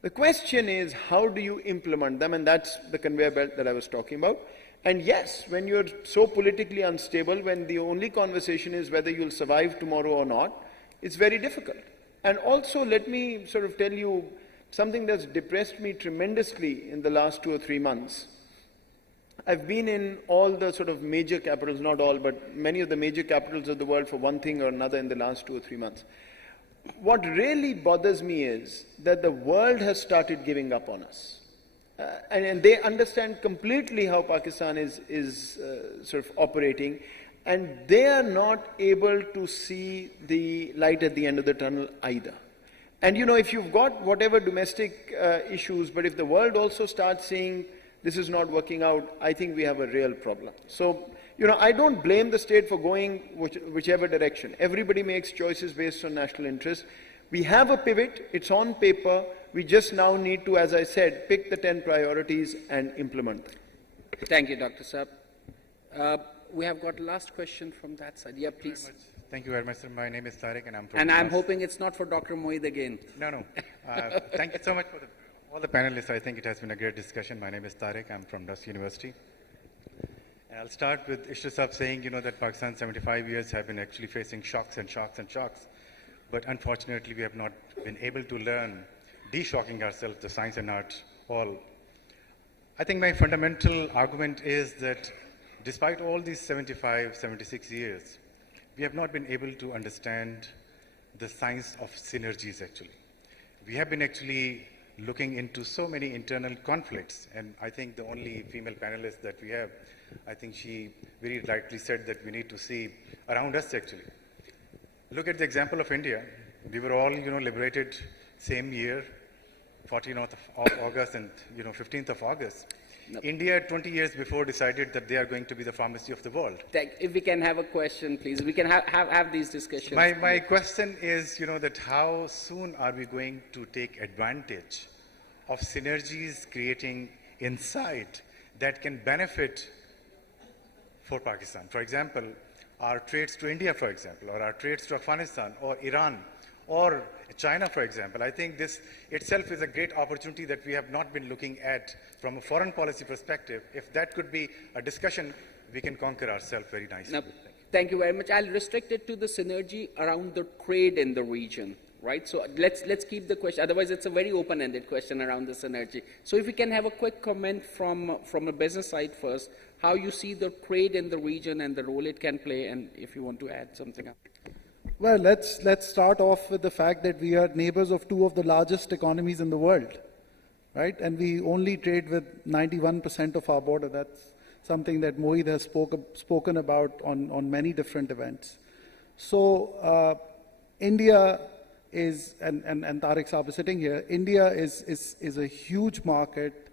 The question is, how do you implement them? And that's the conveyor belt that I was talking about. And yes, when you're so politically unstable, when the only conversation is whether you'll survive tomorrow or not, it's very difficult. And also, let me sort of tell you something that's depressed me tremendously in the last 2 or 3 months. I've been in all the sort of major capitals, not all, but many of the major capitals of the world for one thing or another in the last 2 or 3 months. What really bothers me is that the world has started giving up on us. And they understand completely how Pakistan is sort of operating, and they are not able to see the light at the end of the tunnel either. And if you've got whatever domestic issues, but if the world also starts saying this is not working out, I think we have a real problem. So, I don't blame the state for going whichever direction. Everybody makes choices based on national interest. We have a pivot, it's on paper. We just now need to, as I said, pick the 10 priorities and implement them. Thank you, Dr. Saab. We have got last question from that side. Yeah, please. Thank you very much, sir. My name is Tariq, and I'm from... And I'm hoping it's not for Dr. Moeed again. No. Thank you so much for all the panelists. I think it has been a great discussion. My name is Tariq. I'm from Dust University. I'll start with Ishtar Saab saying, that Pakistan 75 years have been actually facing shocks and shocks and shocks. But unfortunately, we have not been able to learn de-shocking ourselves, the science and art all. I think my fundamental argument is that despite all these 75, 76 years, we have not been able to understand the science of synergies actually. We have been actually looking into so many internal conflicts, and I think the only female panelist that we have, I think she very rightly said that we need to see around us actually. Look at the example of India. We were all, liberated same year, 14th of August and, 15th of August. Nope. India, 20 years before, decided that they are going to be the pharmacy of the world. If we can have a question, please. We can have these discussions. My question is, that how soon are we going to take advantage of synergies creating inside that can benefit for Pakistan? For example, our trades to India, for example, or our trades to Afghanistan, or Iran, or China, for example. I think this itself is a great opportunity that we have not been looking at from a foreign policy perspective. If that could be a discussion, we can conquer ourselves very nicely. Now, thank you very much. I'll restrict it to the synergy around the trade in the region, right? So let's keep the question. Otherwise, it's a very open-ended question around the synergy. So if we can have a quick comment from the business side first, how you see the trade in the region and the role it can play, and if you want to add something up. Well, let's start off with the fact that we are neighbors of two of the largest economies in the world, right? And we only trade with 91% of our border. That's something that Mohit has spoken about on many different events. So India is, and Tariq Saab is sitting here, India is a huge market,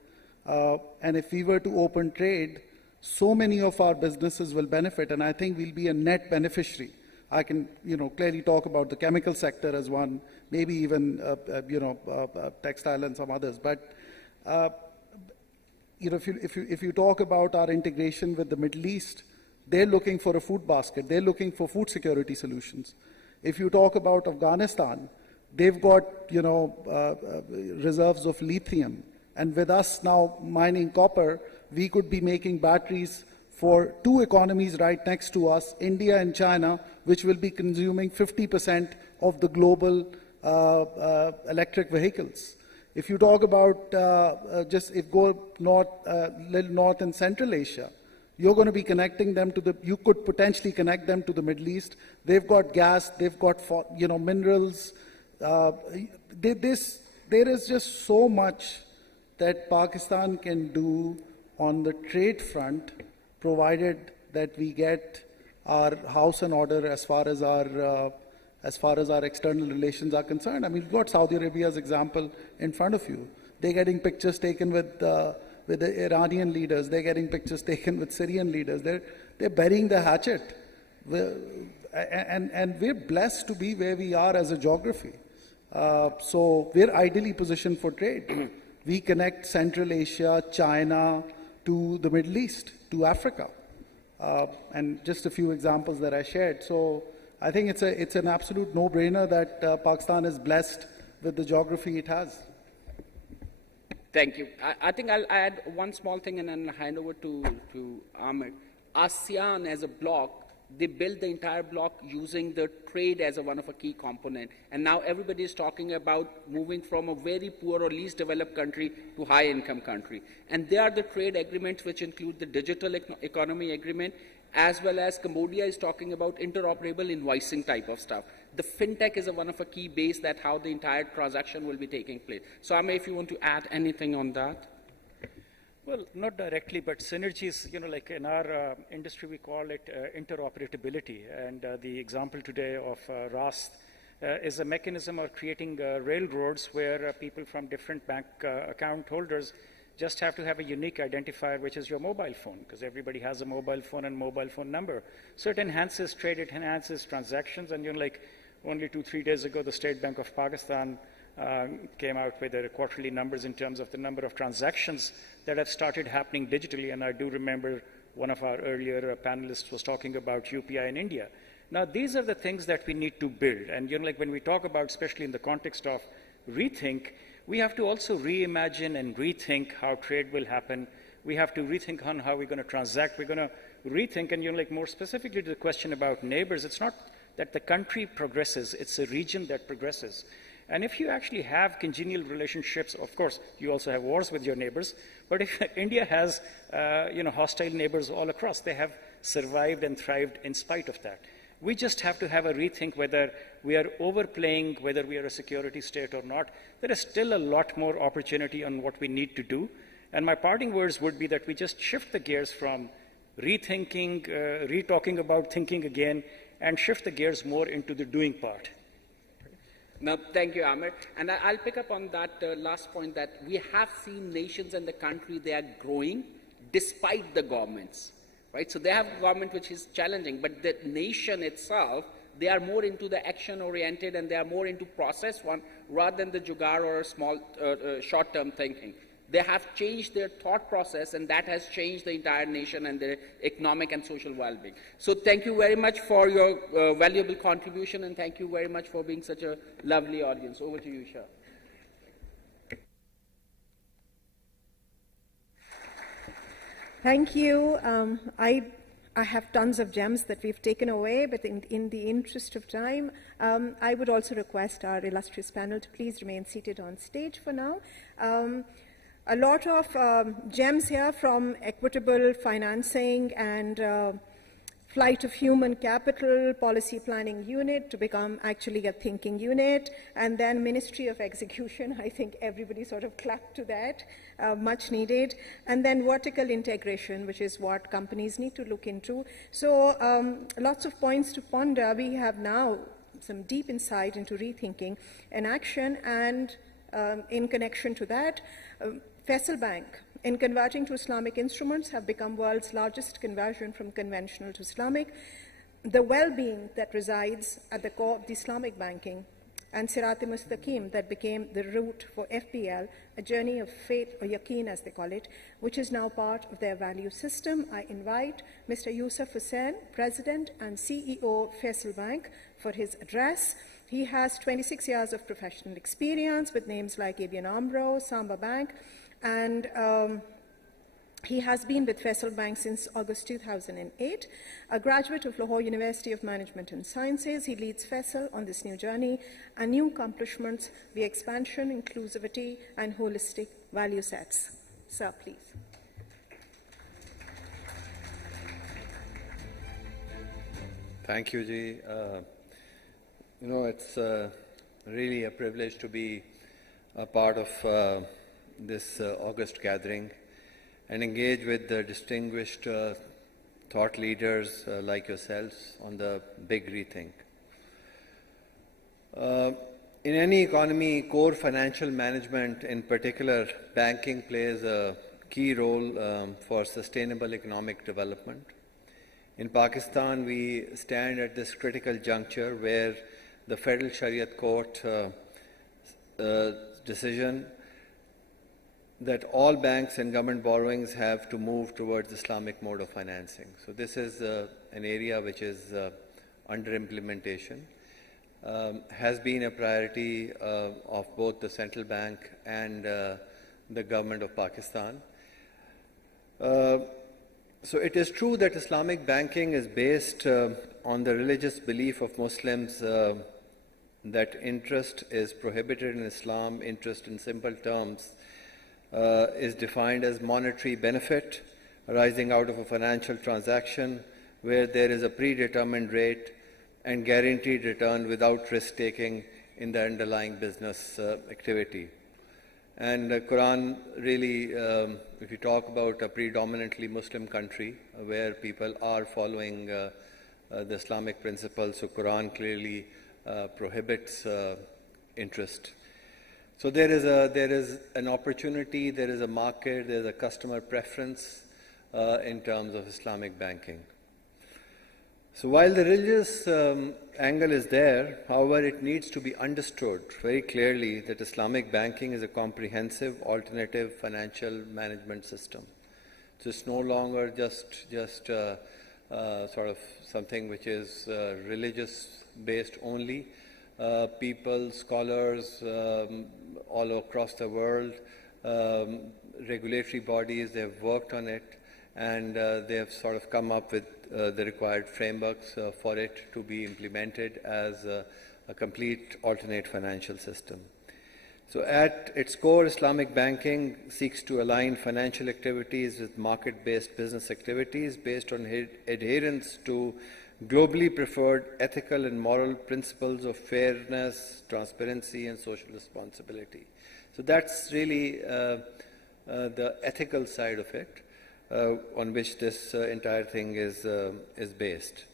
and if we were to open trade, so many of our businesses will benefit, and I think we'll be a net beneficiary. I can, clearly talk about the chemical sector as one, maybe even, textile and some others. But, if you talk about our integration with the Middle East, they're looking for a food basket. They're looking for food security solutions. If you talk about Afghanistan, they've got, reserves of lithium. And with us now mining copper, we could be making batteries for two economies right next to us, India and China, which will be consuming 50% of the global electric vehicles. If you talk about little north in Central Asia, you're going to be connecting them to you could potentially connect them to the Middle East. They've got gas, they've got, minerals. There is just so much that Pakistan can do on the trade front, provided that we get our house in order as far as our external relations are concerned. I mean, you've got Saudi Arabia's example in front of you. They're getting pictures taken with the Iranian leaders. They're getting pictures taken with Syrian leaders. They're burying the hatchet. And we're blessed to be where we are as a geography. So we're ideally positioned for trade. We connect Central Asia, China, to the Middle East, to Africa, and just a few examples that I shared. So I think it's an absolute no-brainer that Pakistan is blessed with the geography it has. Thank you. I think I'll add one small thing and then hand over to Ahmed. ASEAN as a bloc, they built the entire bloc using the trade as one of a key component. And now everybody is talking about moving from a very poor or least developed country to high income country. And there are the trade agreements which include the digital economy agreement, as well as Cambodia is talking about interoperable invoicing type of stuff. The fintech is one of a key base that how the entire transaction will be taking place. So Amay, if you want to add anything on that. Well, not directly, but synergies, like in our industry, we call it interoperability. And the example today of RAST is a mechanism of creating railroads where people from different bank account holders just have to have a unique identifier, which is your mobile phone, because everybody has a mobile phone and mobile phone number. So it enhances trade, it enhances transactions. And like only 2-3 days ago, the State Bank of Pakistan came out with their quarterly numbers in terms of the number of transactions that have started happening digitally. And I do remember one of our earlier panelists was talking about UPI in India. Now, these are the things that we need to build. And like when we talk about, especially in the context of rethink, we have to also reimagine and rethink how trade will happen. We have to rethink on how we're going to transact. We're going to rethink, and like more specifically to the question about neighbors, it's not that the country progresses, it's a region that progresses. And if you actually have congenial relationships, of course, you also have wars with your neighbors, but if India has hostile neighbors all across, they have survived and thrived in spite of that. We just have to have a rethink whether we are overplaying, whether we are a security state or not. There is still a lot more opportunity on what we need to do. And my parting words would be that we just shift the gears from rethinking, re-talking about thinking again, and shift the gears more into the doing part. Now, thank you, Amir. And I'll pick up on that last point that we have seen nations in the country, they are growing despite the governments, right? So they have a government which is challenging, but the nation itself, they are more into the action-oriented and they are more into process one rather than the jugaad or small short-term thinking. They have changed their thought process, and that has changed the entire nation and their economic and social well-being. So thank you very much for your valuable contribution, and thank you very much for being such a lovely audience. Over to you, Shah. Thank you. I have tons of gems that we've taken away, but in the interest of time, I would also request our illustrious panel to please remain seated on stage for now. A lot of gems here, from equitable financing and flight of human capital, policy planning unit to become actually a thinking unit, and then Ministry of Execution. I think everybody sort of clapped to that, much needed. And then vertical integration, which is what companies need to look into. So lots of points to ponder. We have now some deep insight into rethinking and action, and in connection to that, Faisal Bank, in converting to Islamic instruments, have become world's largest conversion from conventional to Islamic. The well-being that resides at the core of the Islamic banking, and Sirat-e-Mustaqim, that became the route for FPL, a journey of faith, or yaqeen as they call it, which is now part of their value system. I invite Mr. Yusuf Hussain, President and CEO Faisal Bank, for his address. He has 26 years of professional experience with names like ABN AMRO, Samba Bank, and he has been with Faisal Bank since August 2008. A graduate of Lahore University of Management and Sciences, he leads Faisal on this new journey and new accomplishments via expansion, inclusivity, and holistic value sets. Sir, please. Thank you, Ji. It's really a privilege to be a part of this August gathering and engage with the distinguished thought leaders like yourselves on the big rethink. In any economy, core financial management, in particular banking, plays a key role for sustainable economic development. In Pakistan, we stand at this critical juncture where the Federal Shariat Court decision that all banks and government borrowings have to move towards Islamic mode of financing. So this is an area which is under implementation, has been a priority of both the central bank and the government of Pakistan. So it is true that Islamic banking is based on the religious belief of Muslims that interest is prohibited in Islam. Interest, in simple terms, is defined as monetary benefit arising out of a financial transaction where there is a predetermined rate and guaranteed return without risk-taking in the underlying business activity. And the Quran really, if you talk about a predominantly Muslim country where people are following the Islamic principles, so Quran clearly prohibits interest. So there is an opportunity, there is a market, there is a customer preference in terms of Islamic banking. So while the religious angle is there, however, it needs to be understood very clearly that Islamic banking is a comprehensive alternative financial management system. So it's no longer just sort of something which is religious-based only. People, scholars all across the world, regulatory bodies, they have worked on it, and they have sort of come up with the required frameworks for it to be implemented as a complete alternate financial system. So at its core, Islamic banking seeks to align financial activities with market-based business activities based on adherence to globally preferred ethical and moral principles of fairness, transparency, and social responsibility. So that's really the ethical side of it, on which this entire thing is based.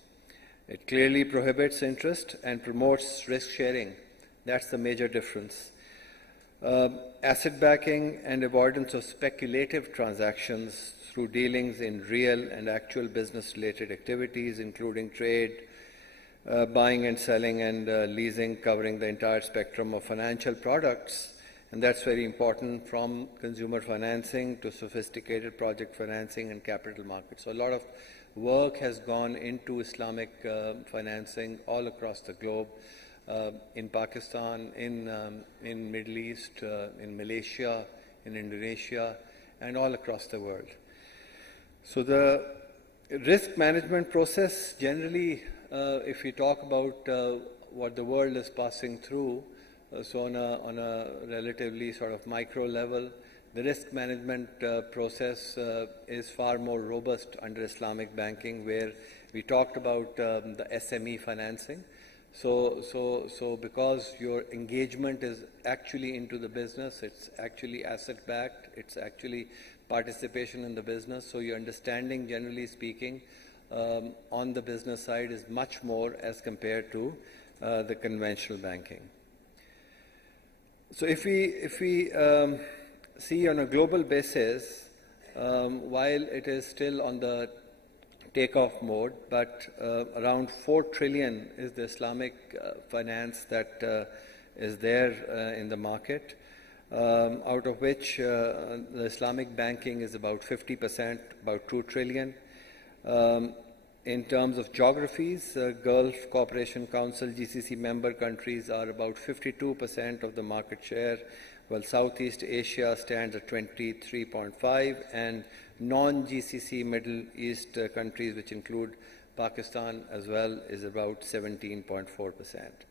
It clearly prohibits interest and promotes risk sharing. That's the major difference. Asset backing and avoidance of speculative transactions through dealings in real and actual business-related activities, including trade, buying and selling, and leasing, covering the entire spectrum of financial products. And that's very important, from consumer financing to sophisticated project financing and capital markets. So a lot of work has gone into Islamic financing all across the globe, in Pakistan, in Middle East, in Malaysia, in Indonesia, and all across the world. So the risk management process, generally, if we talk about what the world is passing through, so on a relatively sort of micro level, the risk management process is far more robust under Islamic banking, where we talked about the SME financing. So because your engagement is actually into the business, it's actually asset-backed, it's actually participation in the business, so your understanding, generally speaking, on the business side is much more as compared to the conventional banking. So if we see on a global basis, while it is still on the takeoff mode, but around 4 trillion is the Islamic finance that is there in the market, out of which the Islamic banking is about 50%, about 2 trillion. In terms of geographies, Gulf Cooperation Council, GCC member countries are about 52% of the market share, while Southeast Asia stands at 23.5%, and non-GCC Middle East countries, which include Pakistan as well, is about 17.4%.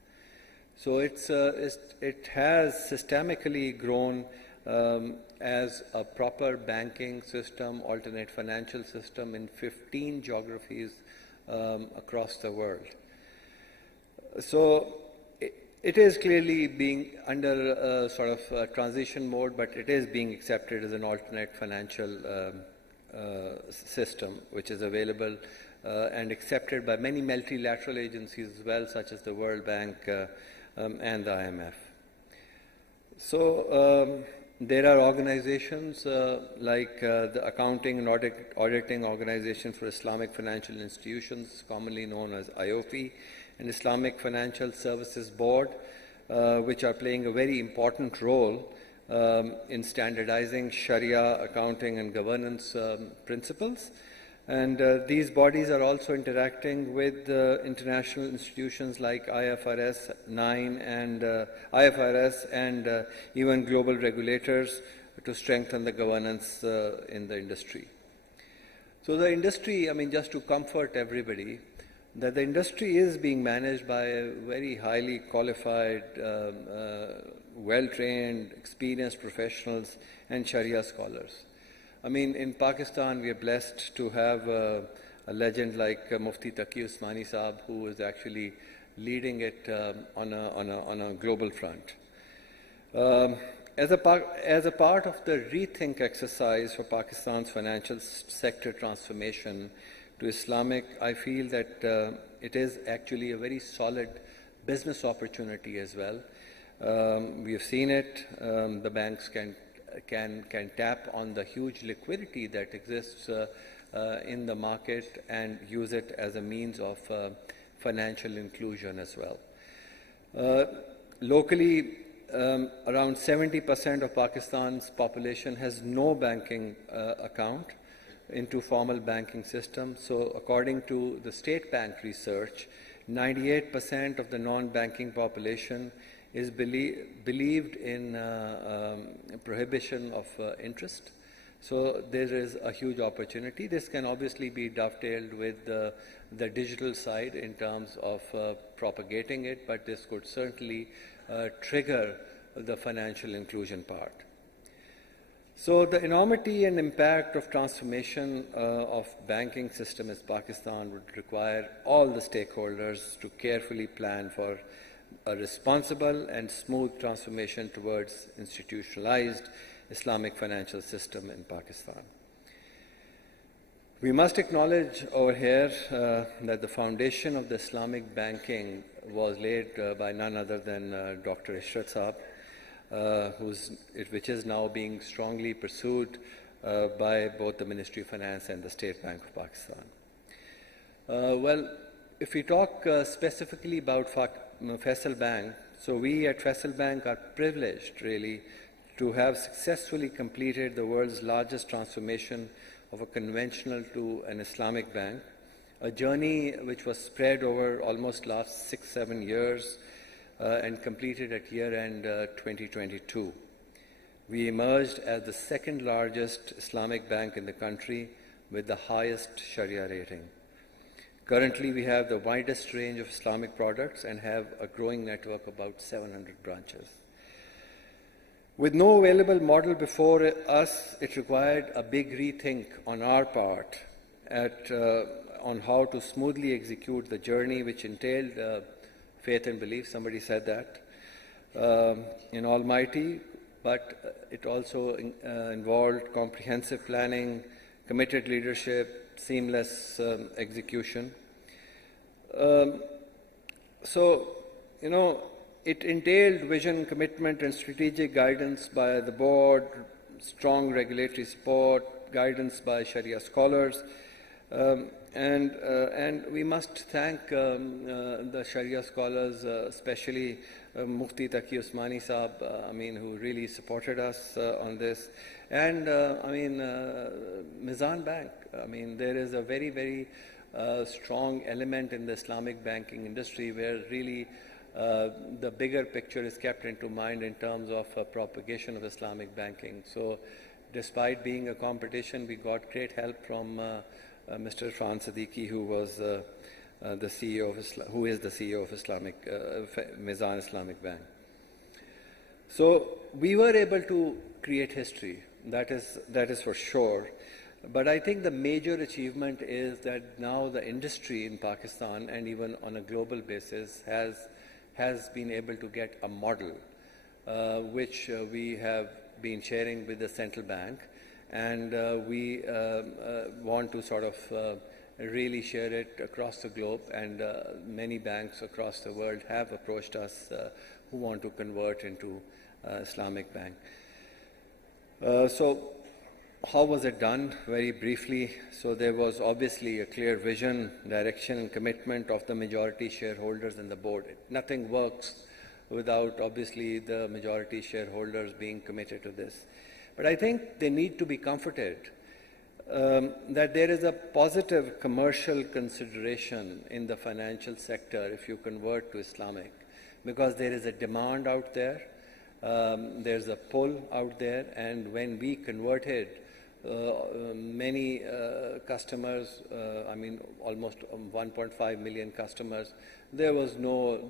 So it has systemically grown as a proper banking system, alternate financial system in 15 geographies across the world. So it is clearly being under a sort of transition mode, but it is being accepted as an alternate financial system, which is available and accepted by many multilateral agencies as well, such as the World Bank and the IMF. So there are organizations like the Accounting and Auditing Organization for Islamic Financial Institutions, commonly known as IOFI, and Islamic Financial Services Board, which are playing a very important role in standardizing Sharia accounting and governance principles. And these bodies are also interacting with international institutions like IFRS 9 and IFRS and even global regulators to strengthen the governance in the industry. So the industry, I mean, just to comfort everybody, that the industry is being managed by very highly qualified, well-trained, experienced professionals and Sharia scholars. I mean, in Pakistan, we are blessed to have a legend like Mufti Taqi Usmani Saab, who is actually leading it on a global front. As a part of the rethink exercise for Pakistan's financial sector transformation to Islamic, I feel that it is actually a very solid business opportunity as well. We have seen it. The banks can tap on the huge liquidity that exists in the market and use it as a means of financial inclusion as well. Locally, around 70% of Pakistan's population has no banking account into formal banking system. So according to the State Bank research, 98% of the non-banking population is believed in prohibition of interest. So there is a huge opportunity. This can obviously be dovetailed with the digital side in terms of propagating it, but this could certainly trigger the financial inclusion part. So the enormity and impact of transformation of banking system in Pakistan would require all the stakeholders to carefully plan for a responsible and smooth transformation towards institutionalized Islamic financial system in Pakistan. We must acknowledge over here that the foundation of the Islamic banking was laid by none other than Dr. Ishrat Saab, which is now being strongly pursued by both the Ministry of Finance and the State Bank of Pakistan. Well, if we talk specifically about Faisal Bank, so we at Faisal Bank are privileged really to have successfully completed the world's largest transformation of a conventional to an Islamic bank, a journey which was spread over almost last 6-7 years and completed at year-end 2022. We emerged as the second largest Islamic bank in the country with the highest Sharia rating. Currently, we have the widest range of Islamic products and have a growing network of about 700 branches. With no available model before us, it required a big rethink on our part on how to smoothly execute the journey, which entailed faith and belief, somebody said that, in Almighty, but it also involved comprehensive planning, committed leadership, seamless execution. It entailed vision, commitment, and strategic guidance by the board, strong regulatory support, guidance by Sharia scholars, and we must thank the Sharia scholars, especially Mufti Taqi Usmani Saab, who really supported us on this, and Mizan Bank. There is a very, very strong element in the Islamic banking industry where really the bigger picture is kept into mind in terms of propagation of Islamic banking. So despite being a competition, we got great help from Mr. Irfan Siddiqui, who was the CEO of who is the CEO of Mizan Islamic Bank. So we were able to create history, that is for sure. But I think the major achievement is that now the industry in Pakistan and even on a global basis has been able to get a model which we have been sharing with the central bank, and we want to sort of really share it across the globe, and many banks across the world have approached us who want to convert into Islamic bank. So how was it done? Very briefly, so there was obviously a clear vision, direction, and commitment of the majority shareholders and the board. Nothing works without obviously the majority shareholders being committed to this. But I think they need to be comforted that there is a positive commercial consideration in the financial sector if you convert to Islamic, because there is a demand out there, there's a pull out there, and when we converted, many customers, almost 1.5 million customers, there was no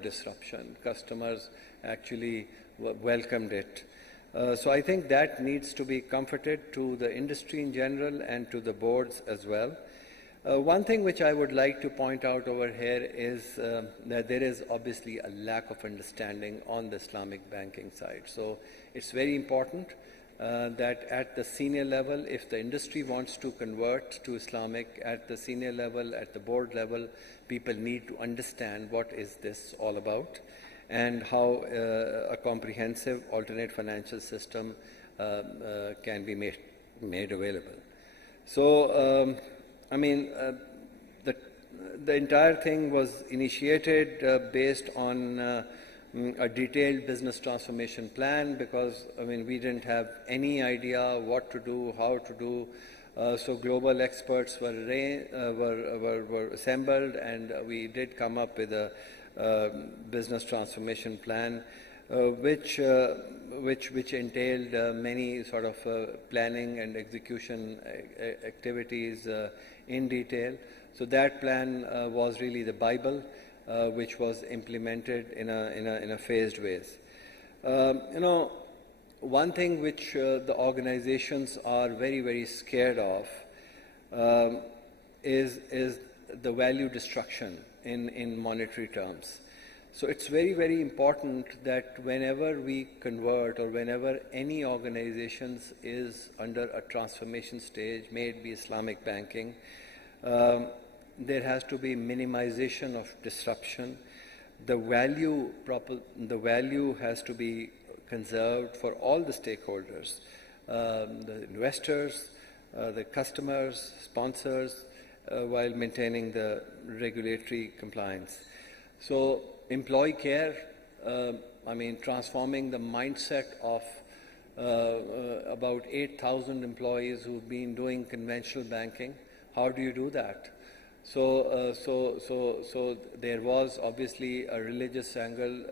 disruption. Customers actually welcomed it. So I think that needs to be comforted to the industry in general and to the boards as well. One thing which I would like to point out over here is that there is obviously a lack of understanding on the Islamic banking side. So it's very important that at the senior level, if the industry wants to convert to Islamic, at the senior level, at the board level, people need to understand what is this all about and how a comprehensive alternate financial system can be made available. So, the entire thing was initiated based on a detailed business transformation plan, because we didn't have any idea what to do, how to do. So global experts were assembled, and we did come up with a business transformation plan. which entailed many sort of planning and execution activities in detail. So that plan was really the Bible, which was implemented in a phased ways. One thing which the organizations are very, very scared of is the value destruction in monetary terms. So it's very, very important that whenever we convert or whenever any organization is under a transformation stage, may it be Islamic banking, there has to be minimization of disruption. The value has to be conserved for all the stakeholders, the investors, the customers, sponsors, while maintaining the regulatory compliance. So employee care, transforming the mindset of about 8,000 employees who've been doing conventional banking. How do you do that? So there was obviously a religious angle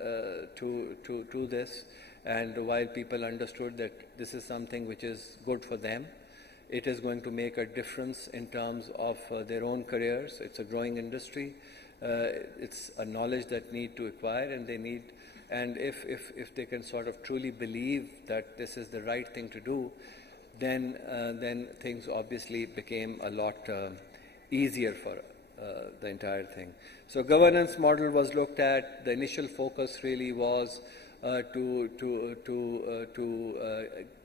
to this, and while people understood that this is something which is good for them, it is going to make a difference in terms of their own careers. It's a growing industry. It's a knowledge that need to acquire, and they need, and if they can sort of truly believe that this is the right thing to do, then things obviously became a lot easier for the entire thing. So governance model was looked at. The initial focus really was to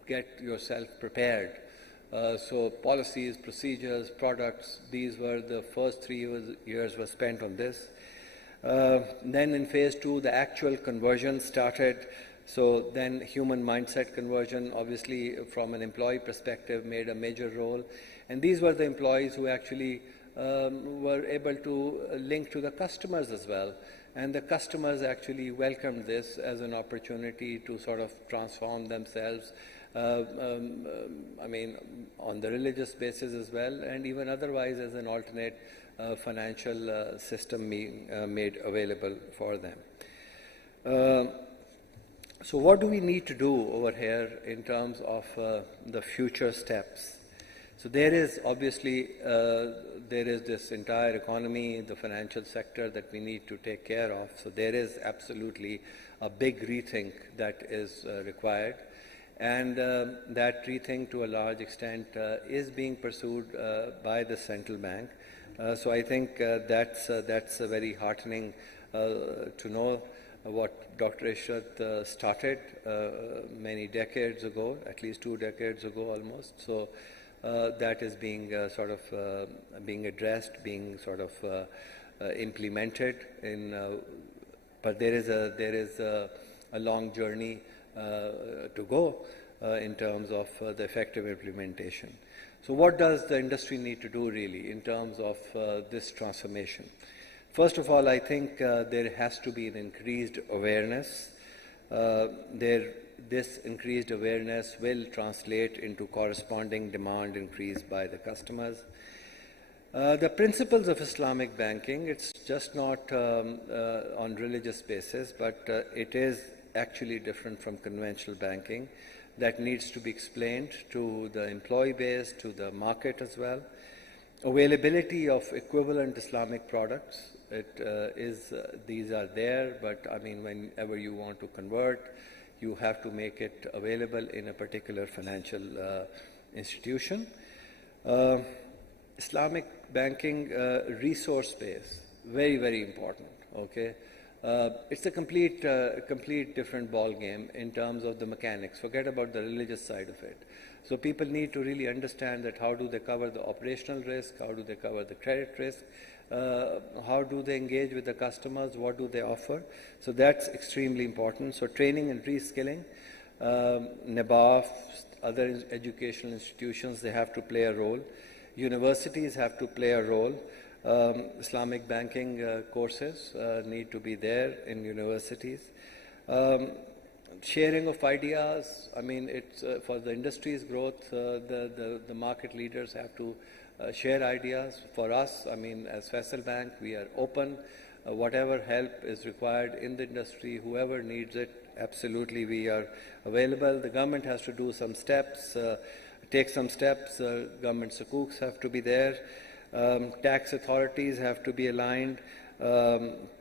get yourself prepared. So policies, procedures, products, these were the first 3 years were spent on this. Then in phase 2, the actual conversion started. So then human mindset conversion, obviously from an employee perspective, made a major role. And these were the employees who actually were able to link to the customers as well. And the customers actually welcomed this as an opportunity to sort of transform themselves, on the religious basis as well, and even otherwise as an alternate financial system being made available for them. So what do we need to do over here in terms of the future steps? So there is obviously, there is this entire economy, the financial sector that we need to take care of. So there is absolutely a big rethink that is required. And that rethink to a large extent is being pursued by the central bank. So I think that's very heartening to know what Dr. Ishrat started many decades ago, at least 2 decades ago almost. So that is being being addressed, being implemented in, but there is a long journey to go in terms of the effective implementation. So what does the industry need to do really in terms of this transformation? First of all, I think there has to be an increased awareness. This increased awareness will translate into corresponding demand increase by the customers. The principles of Islamic banking, it's just not on religious basis, but it is actually different from conventional banking. That needs to be explained to the employee base, to the market as well. Availability of equivalent Islamic products, these are there, but whenever you want to convert, you have to make it available in a particular financial institution. Islamic banking resource base, very, very important, okay? It's a complete different ball game in terms of the mechanics. Forget about the religious side of it. So people need to really understand that how do they cover the operational risk, how do they cover the credit risk, how do they engage with the customers, what do they offer. So that's extremely important. So training and reskilling, NABAF, other educational institutions, they have to play a role. Universities have to play a role. Islamic banking courses need to be there in universities. Sharing of ideas, it's for the industry's growth, the market leaders have to share ideas. For us, as Faisal Bank, we are open. Whatever help is required in the industry, whoever needs it, absolutely we are available. The government has to do some steps, take some steps. Government sukuks have to be there. Tax authorities have to be aligned.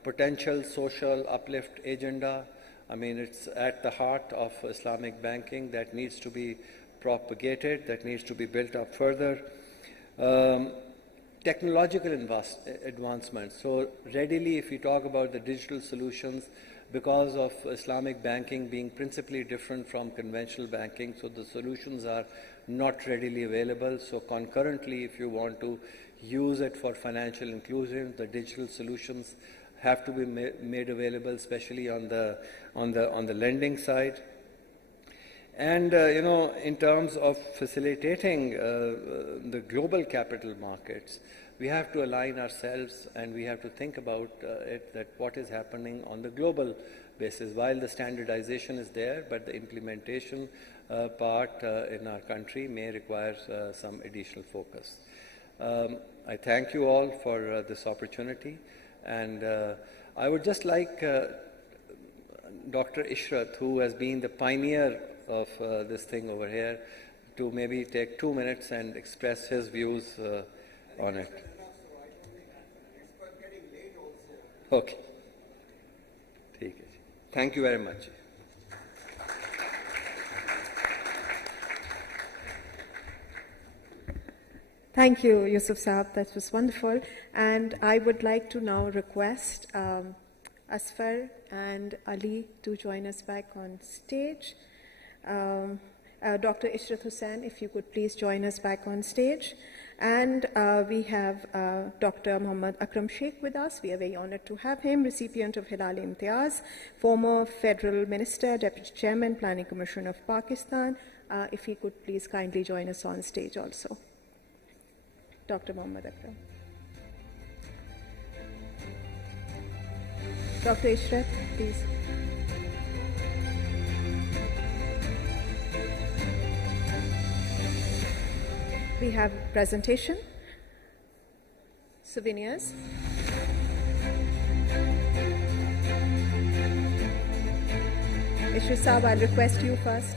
Potential social uplift agenda. I mean, it's at the heart of Islamic banking that needs to be propagated, that needs to be built up further. Technological advancements. So readily, if we talk about the digital solutions, because of Islamic banking being principally different from conventional banking, so the solutions are not readily available. So concurrently, if you want to use it for financial inclusion, the digital solutions have to be made available, especially on the lending side. And in terms of facilitating the global capital markets, we have to align ourselves and we have to think about that what is happening on the global basis. While the standardization is there, but the implementation part in our country may require some additional focus. I thank you all for this opportunity, and I would just like Dr. Ishrat, who has been the pioneer of this thing over here, to maybe take 2 minutes and express his views on it. Okay. Thank you very much. Thank you, Yusuf Saab. That was wonderful. And I would like to now request Asfar and Ali to join us back on stage. Dr. Ishrat Hussain, if you could please join us back on stage. And we have Dr. Muhammad Akram Sheikh with us. We are very honored to have him, recipient of Hilal-e-Imtiaz, former Federal Minister, Deputy Chairman, Planning Commission of Pakistan. If he could please kindly join us on stage also. Dr. Muhammad Akram. Dr. Ishrat, please. We have presentation, souvenirs. Ishrat Saab, I'll request you first.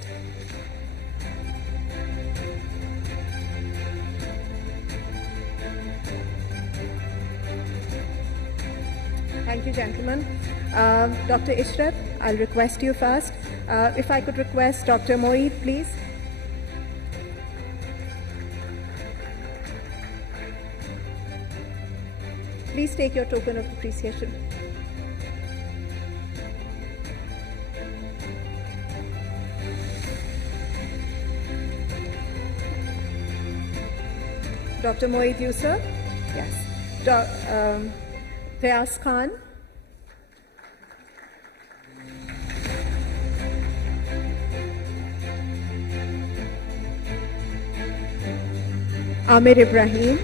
Thank you, gentlemen. Dr. Ishrat, I'll request you first. If I could request Dr. Moeed, please. Please take your token of appreciation. Dr. Moeed Yusuf? Yes. Fayaz Khan? Amir Ibrahim?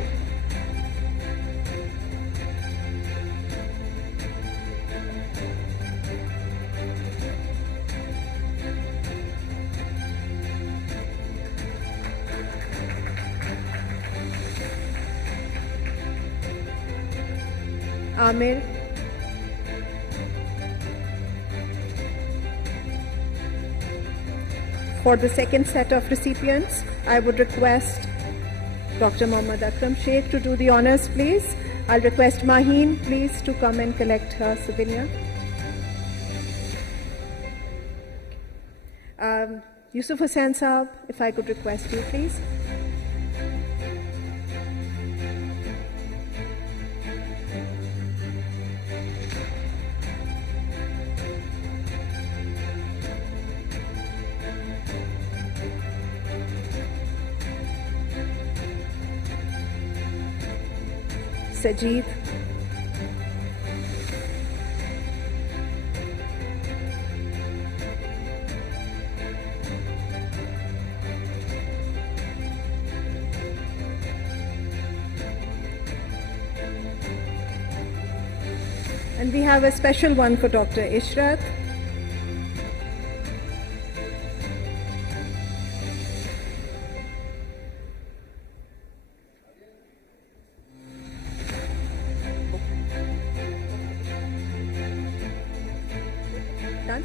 Amir. For the second set of recipients, I would request Dr. Muhammad Akram Sheikh to do the honors, please. I'll request Maheen, please, to come and collect her souvenir. Yusuf Hussain Saab, if I could request you, please. Sajid. And we have a special one for Dr. Ishrat. Done?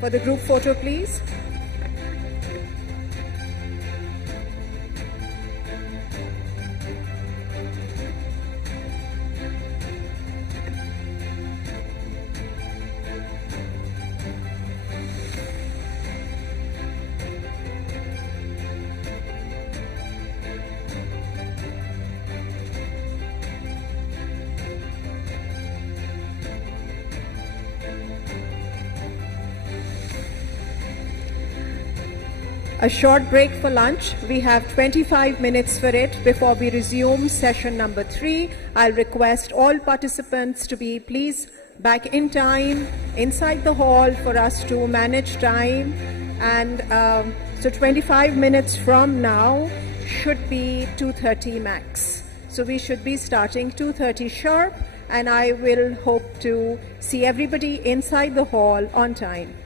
For the group photo, please. A short break for lunch. We have 25 minutes for it before we resume session number 3. I'll request all participants to be please back in time inside the hall for us to manage time. And so 25 minutes from now should be 2:30 max. So we should be starting 2:30 sharp, and I will hope to see everybody inside the hall on time.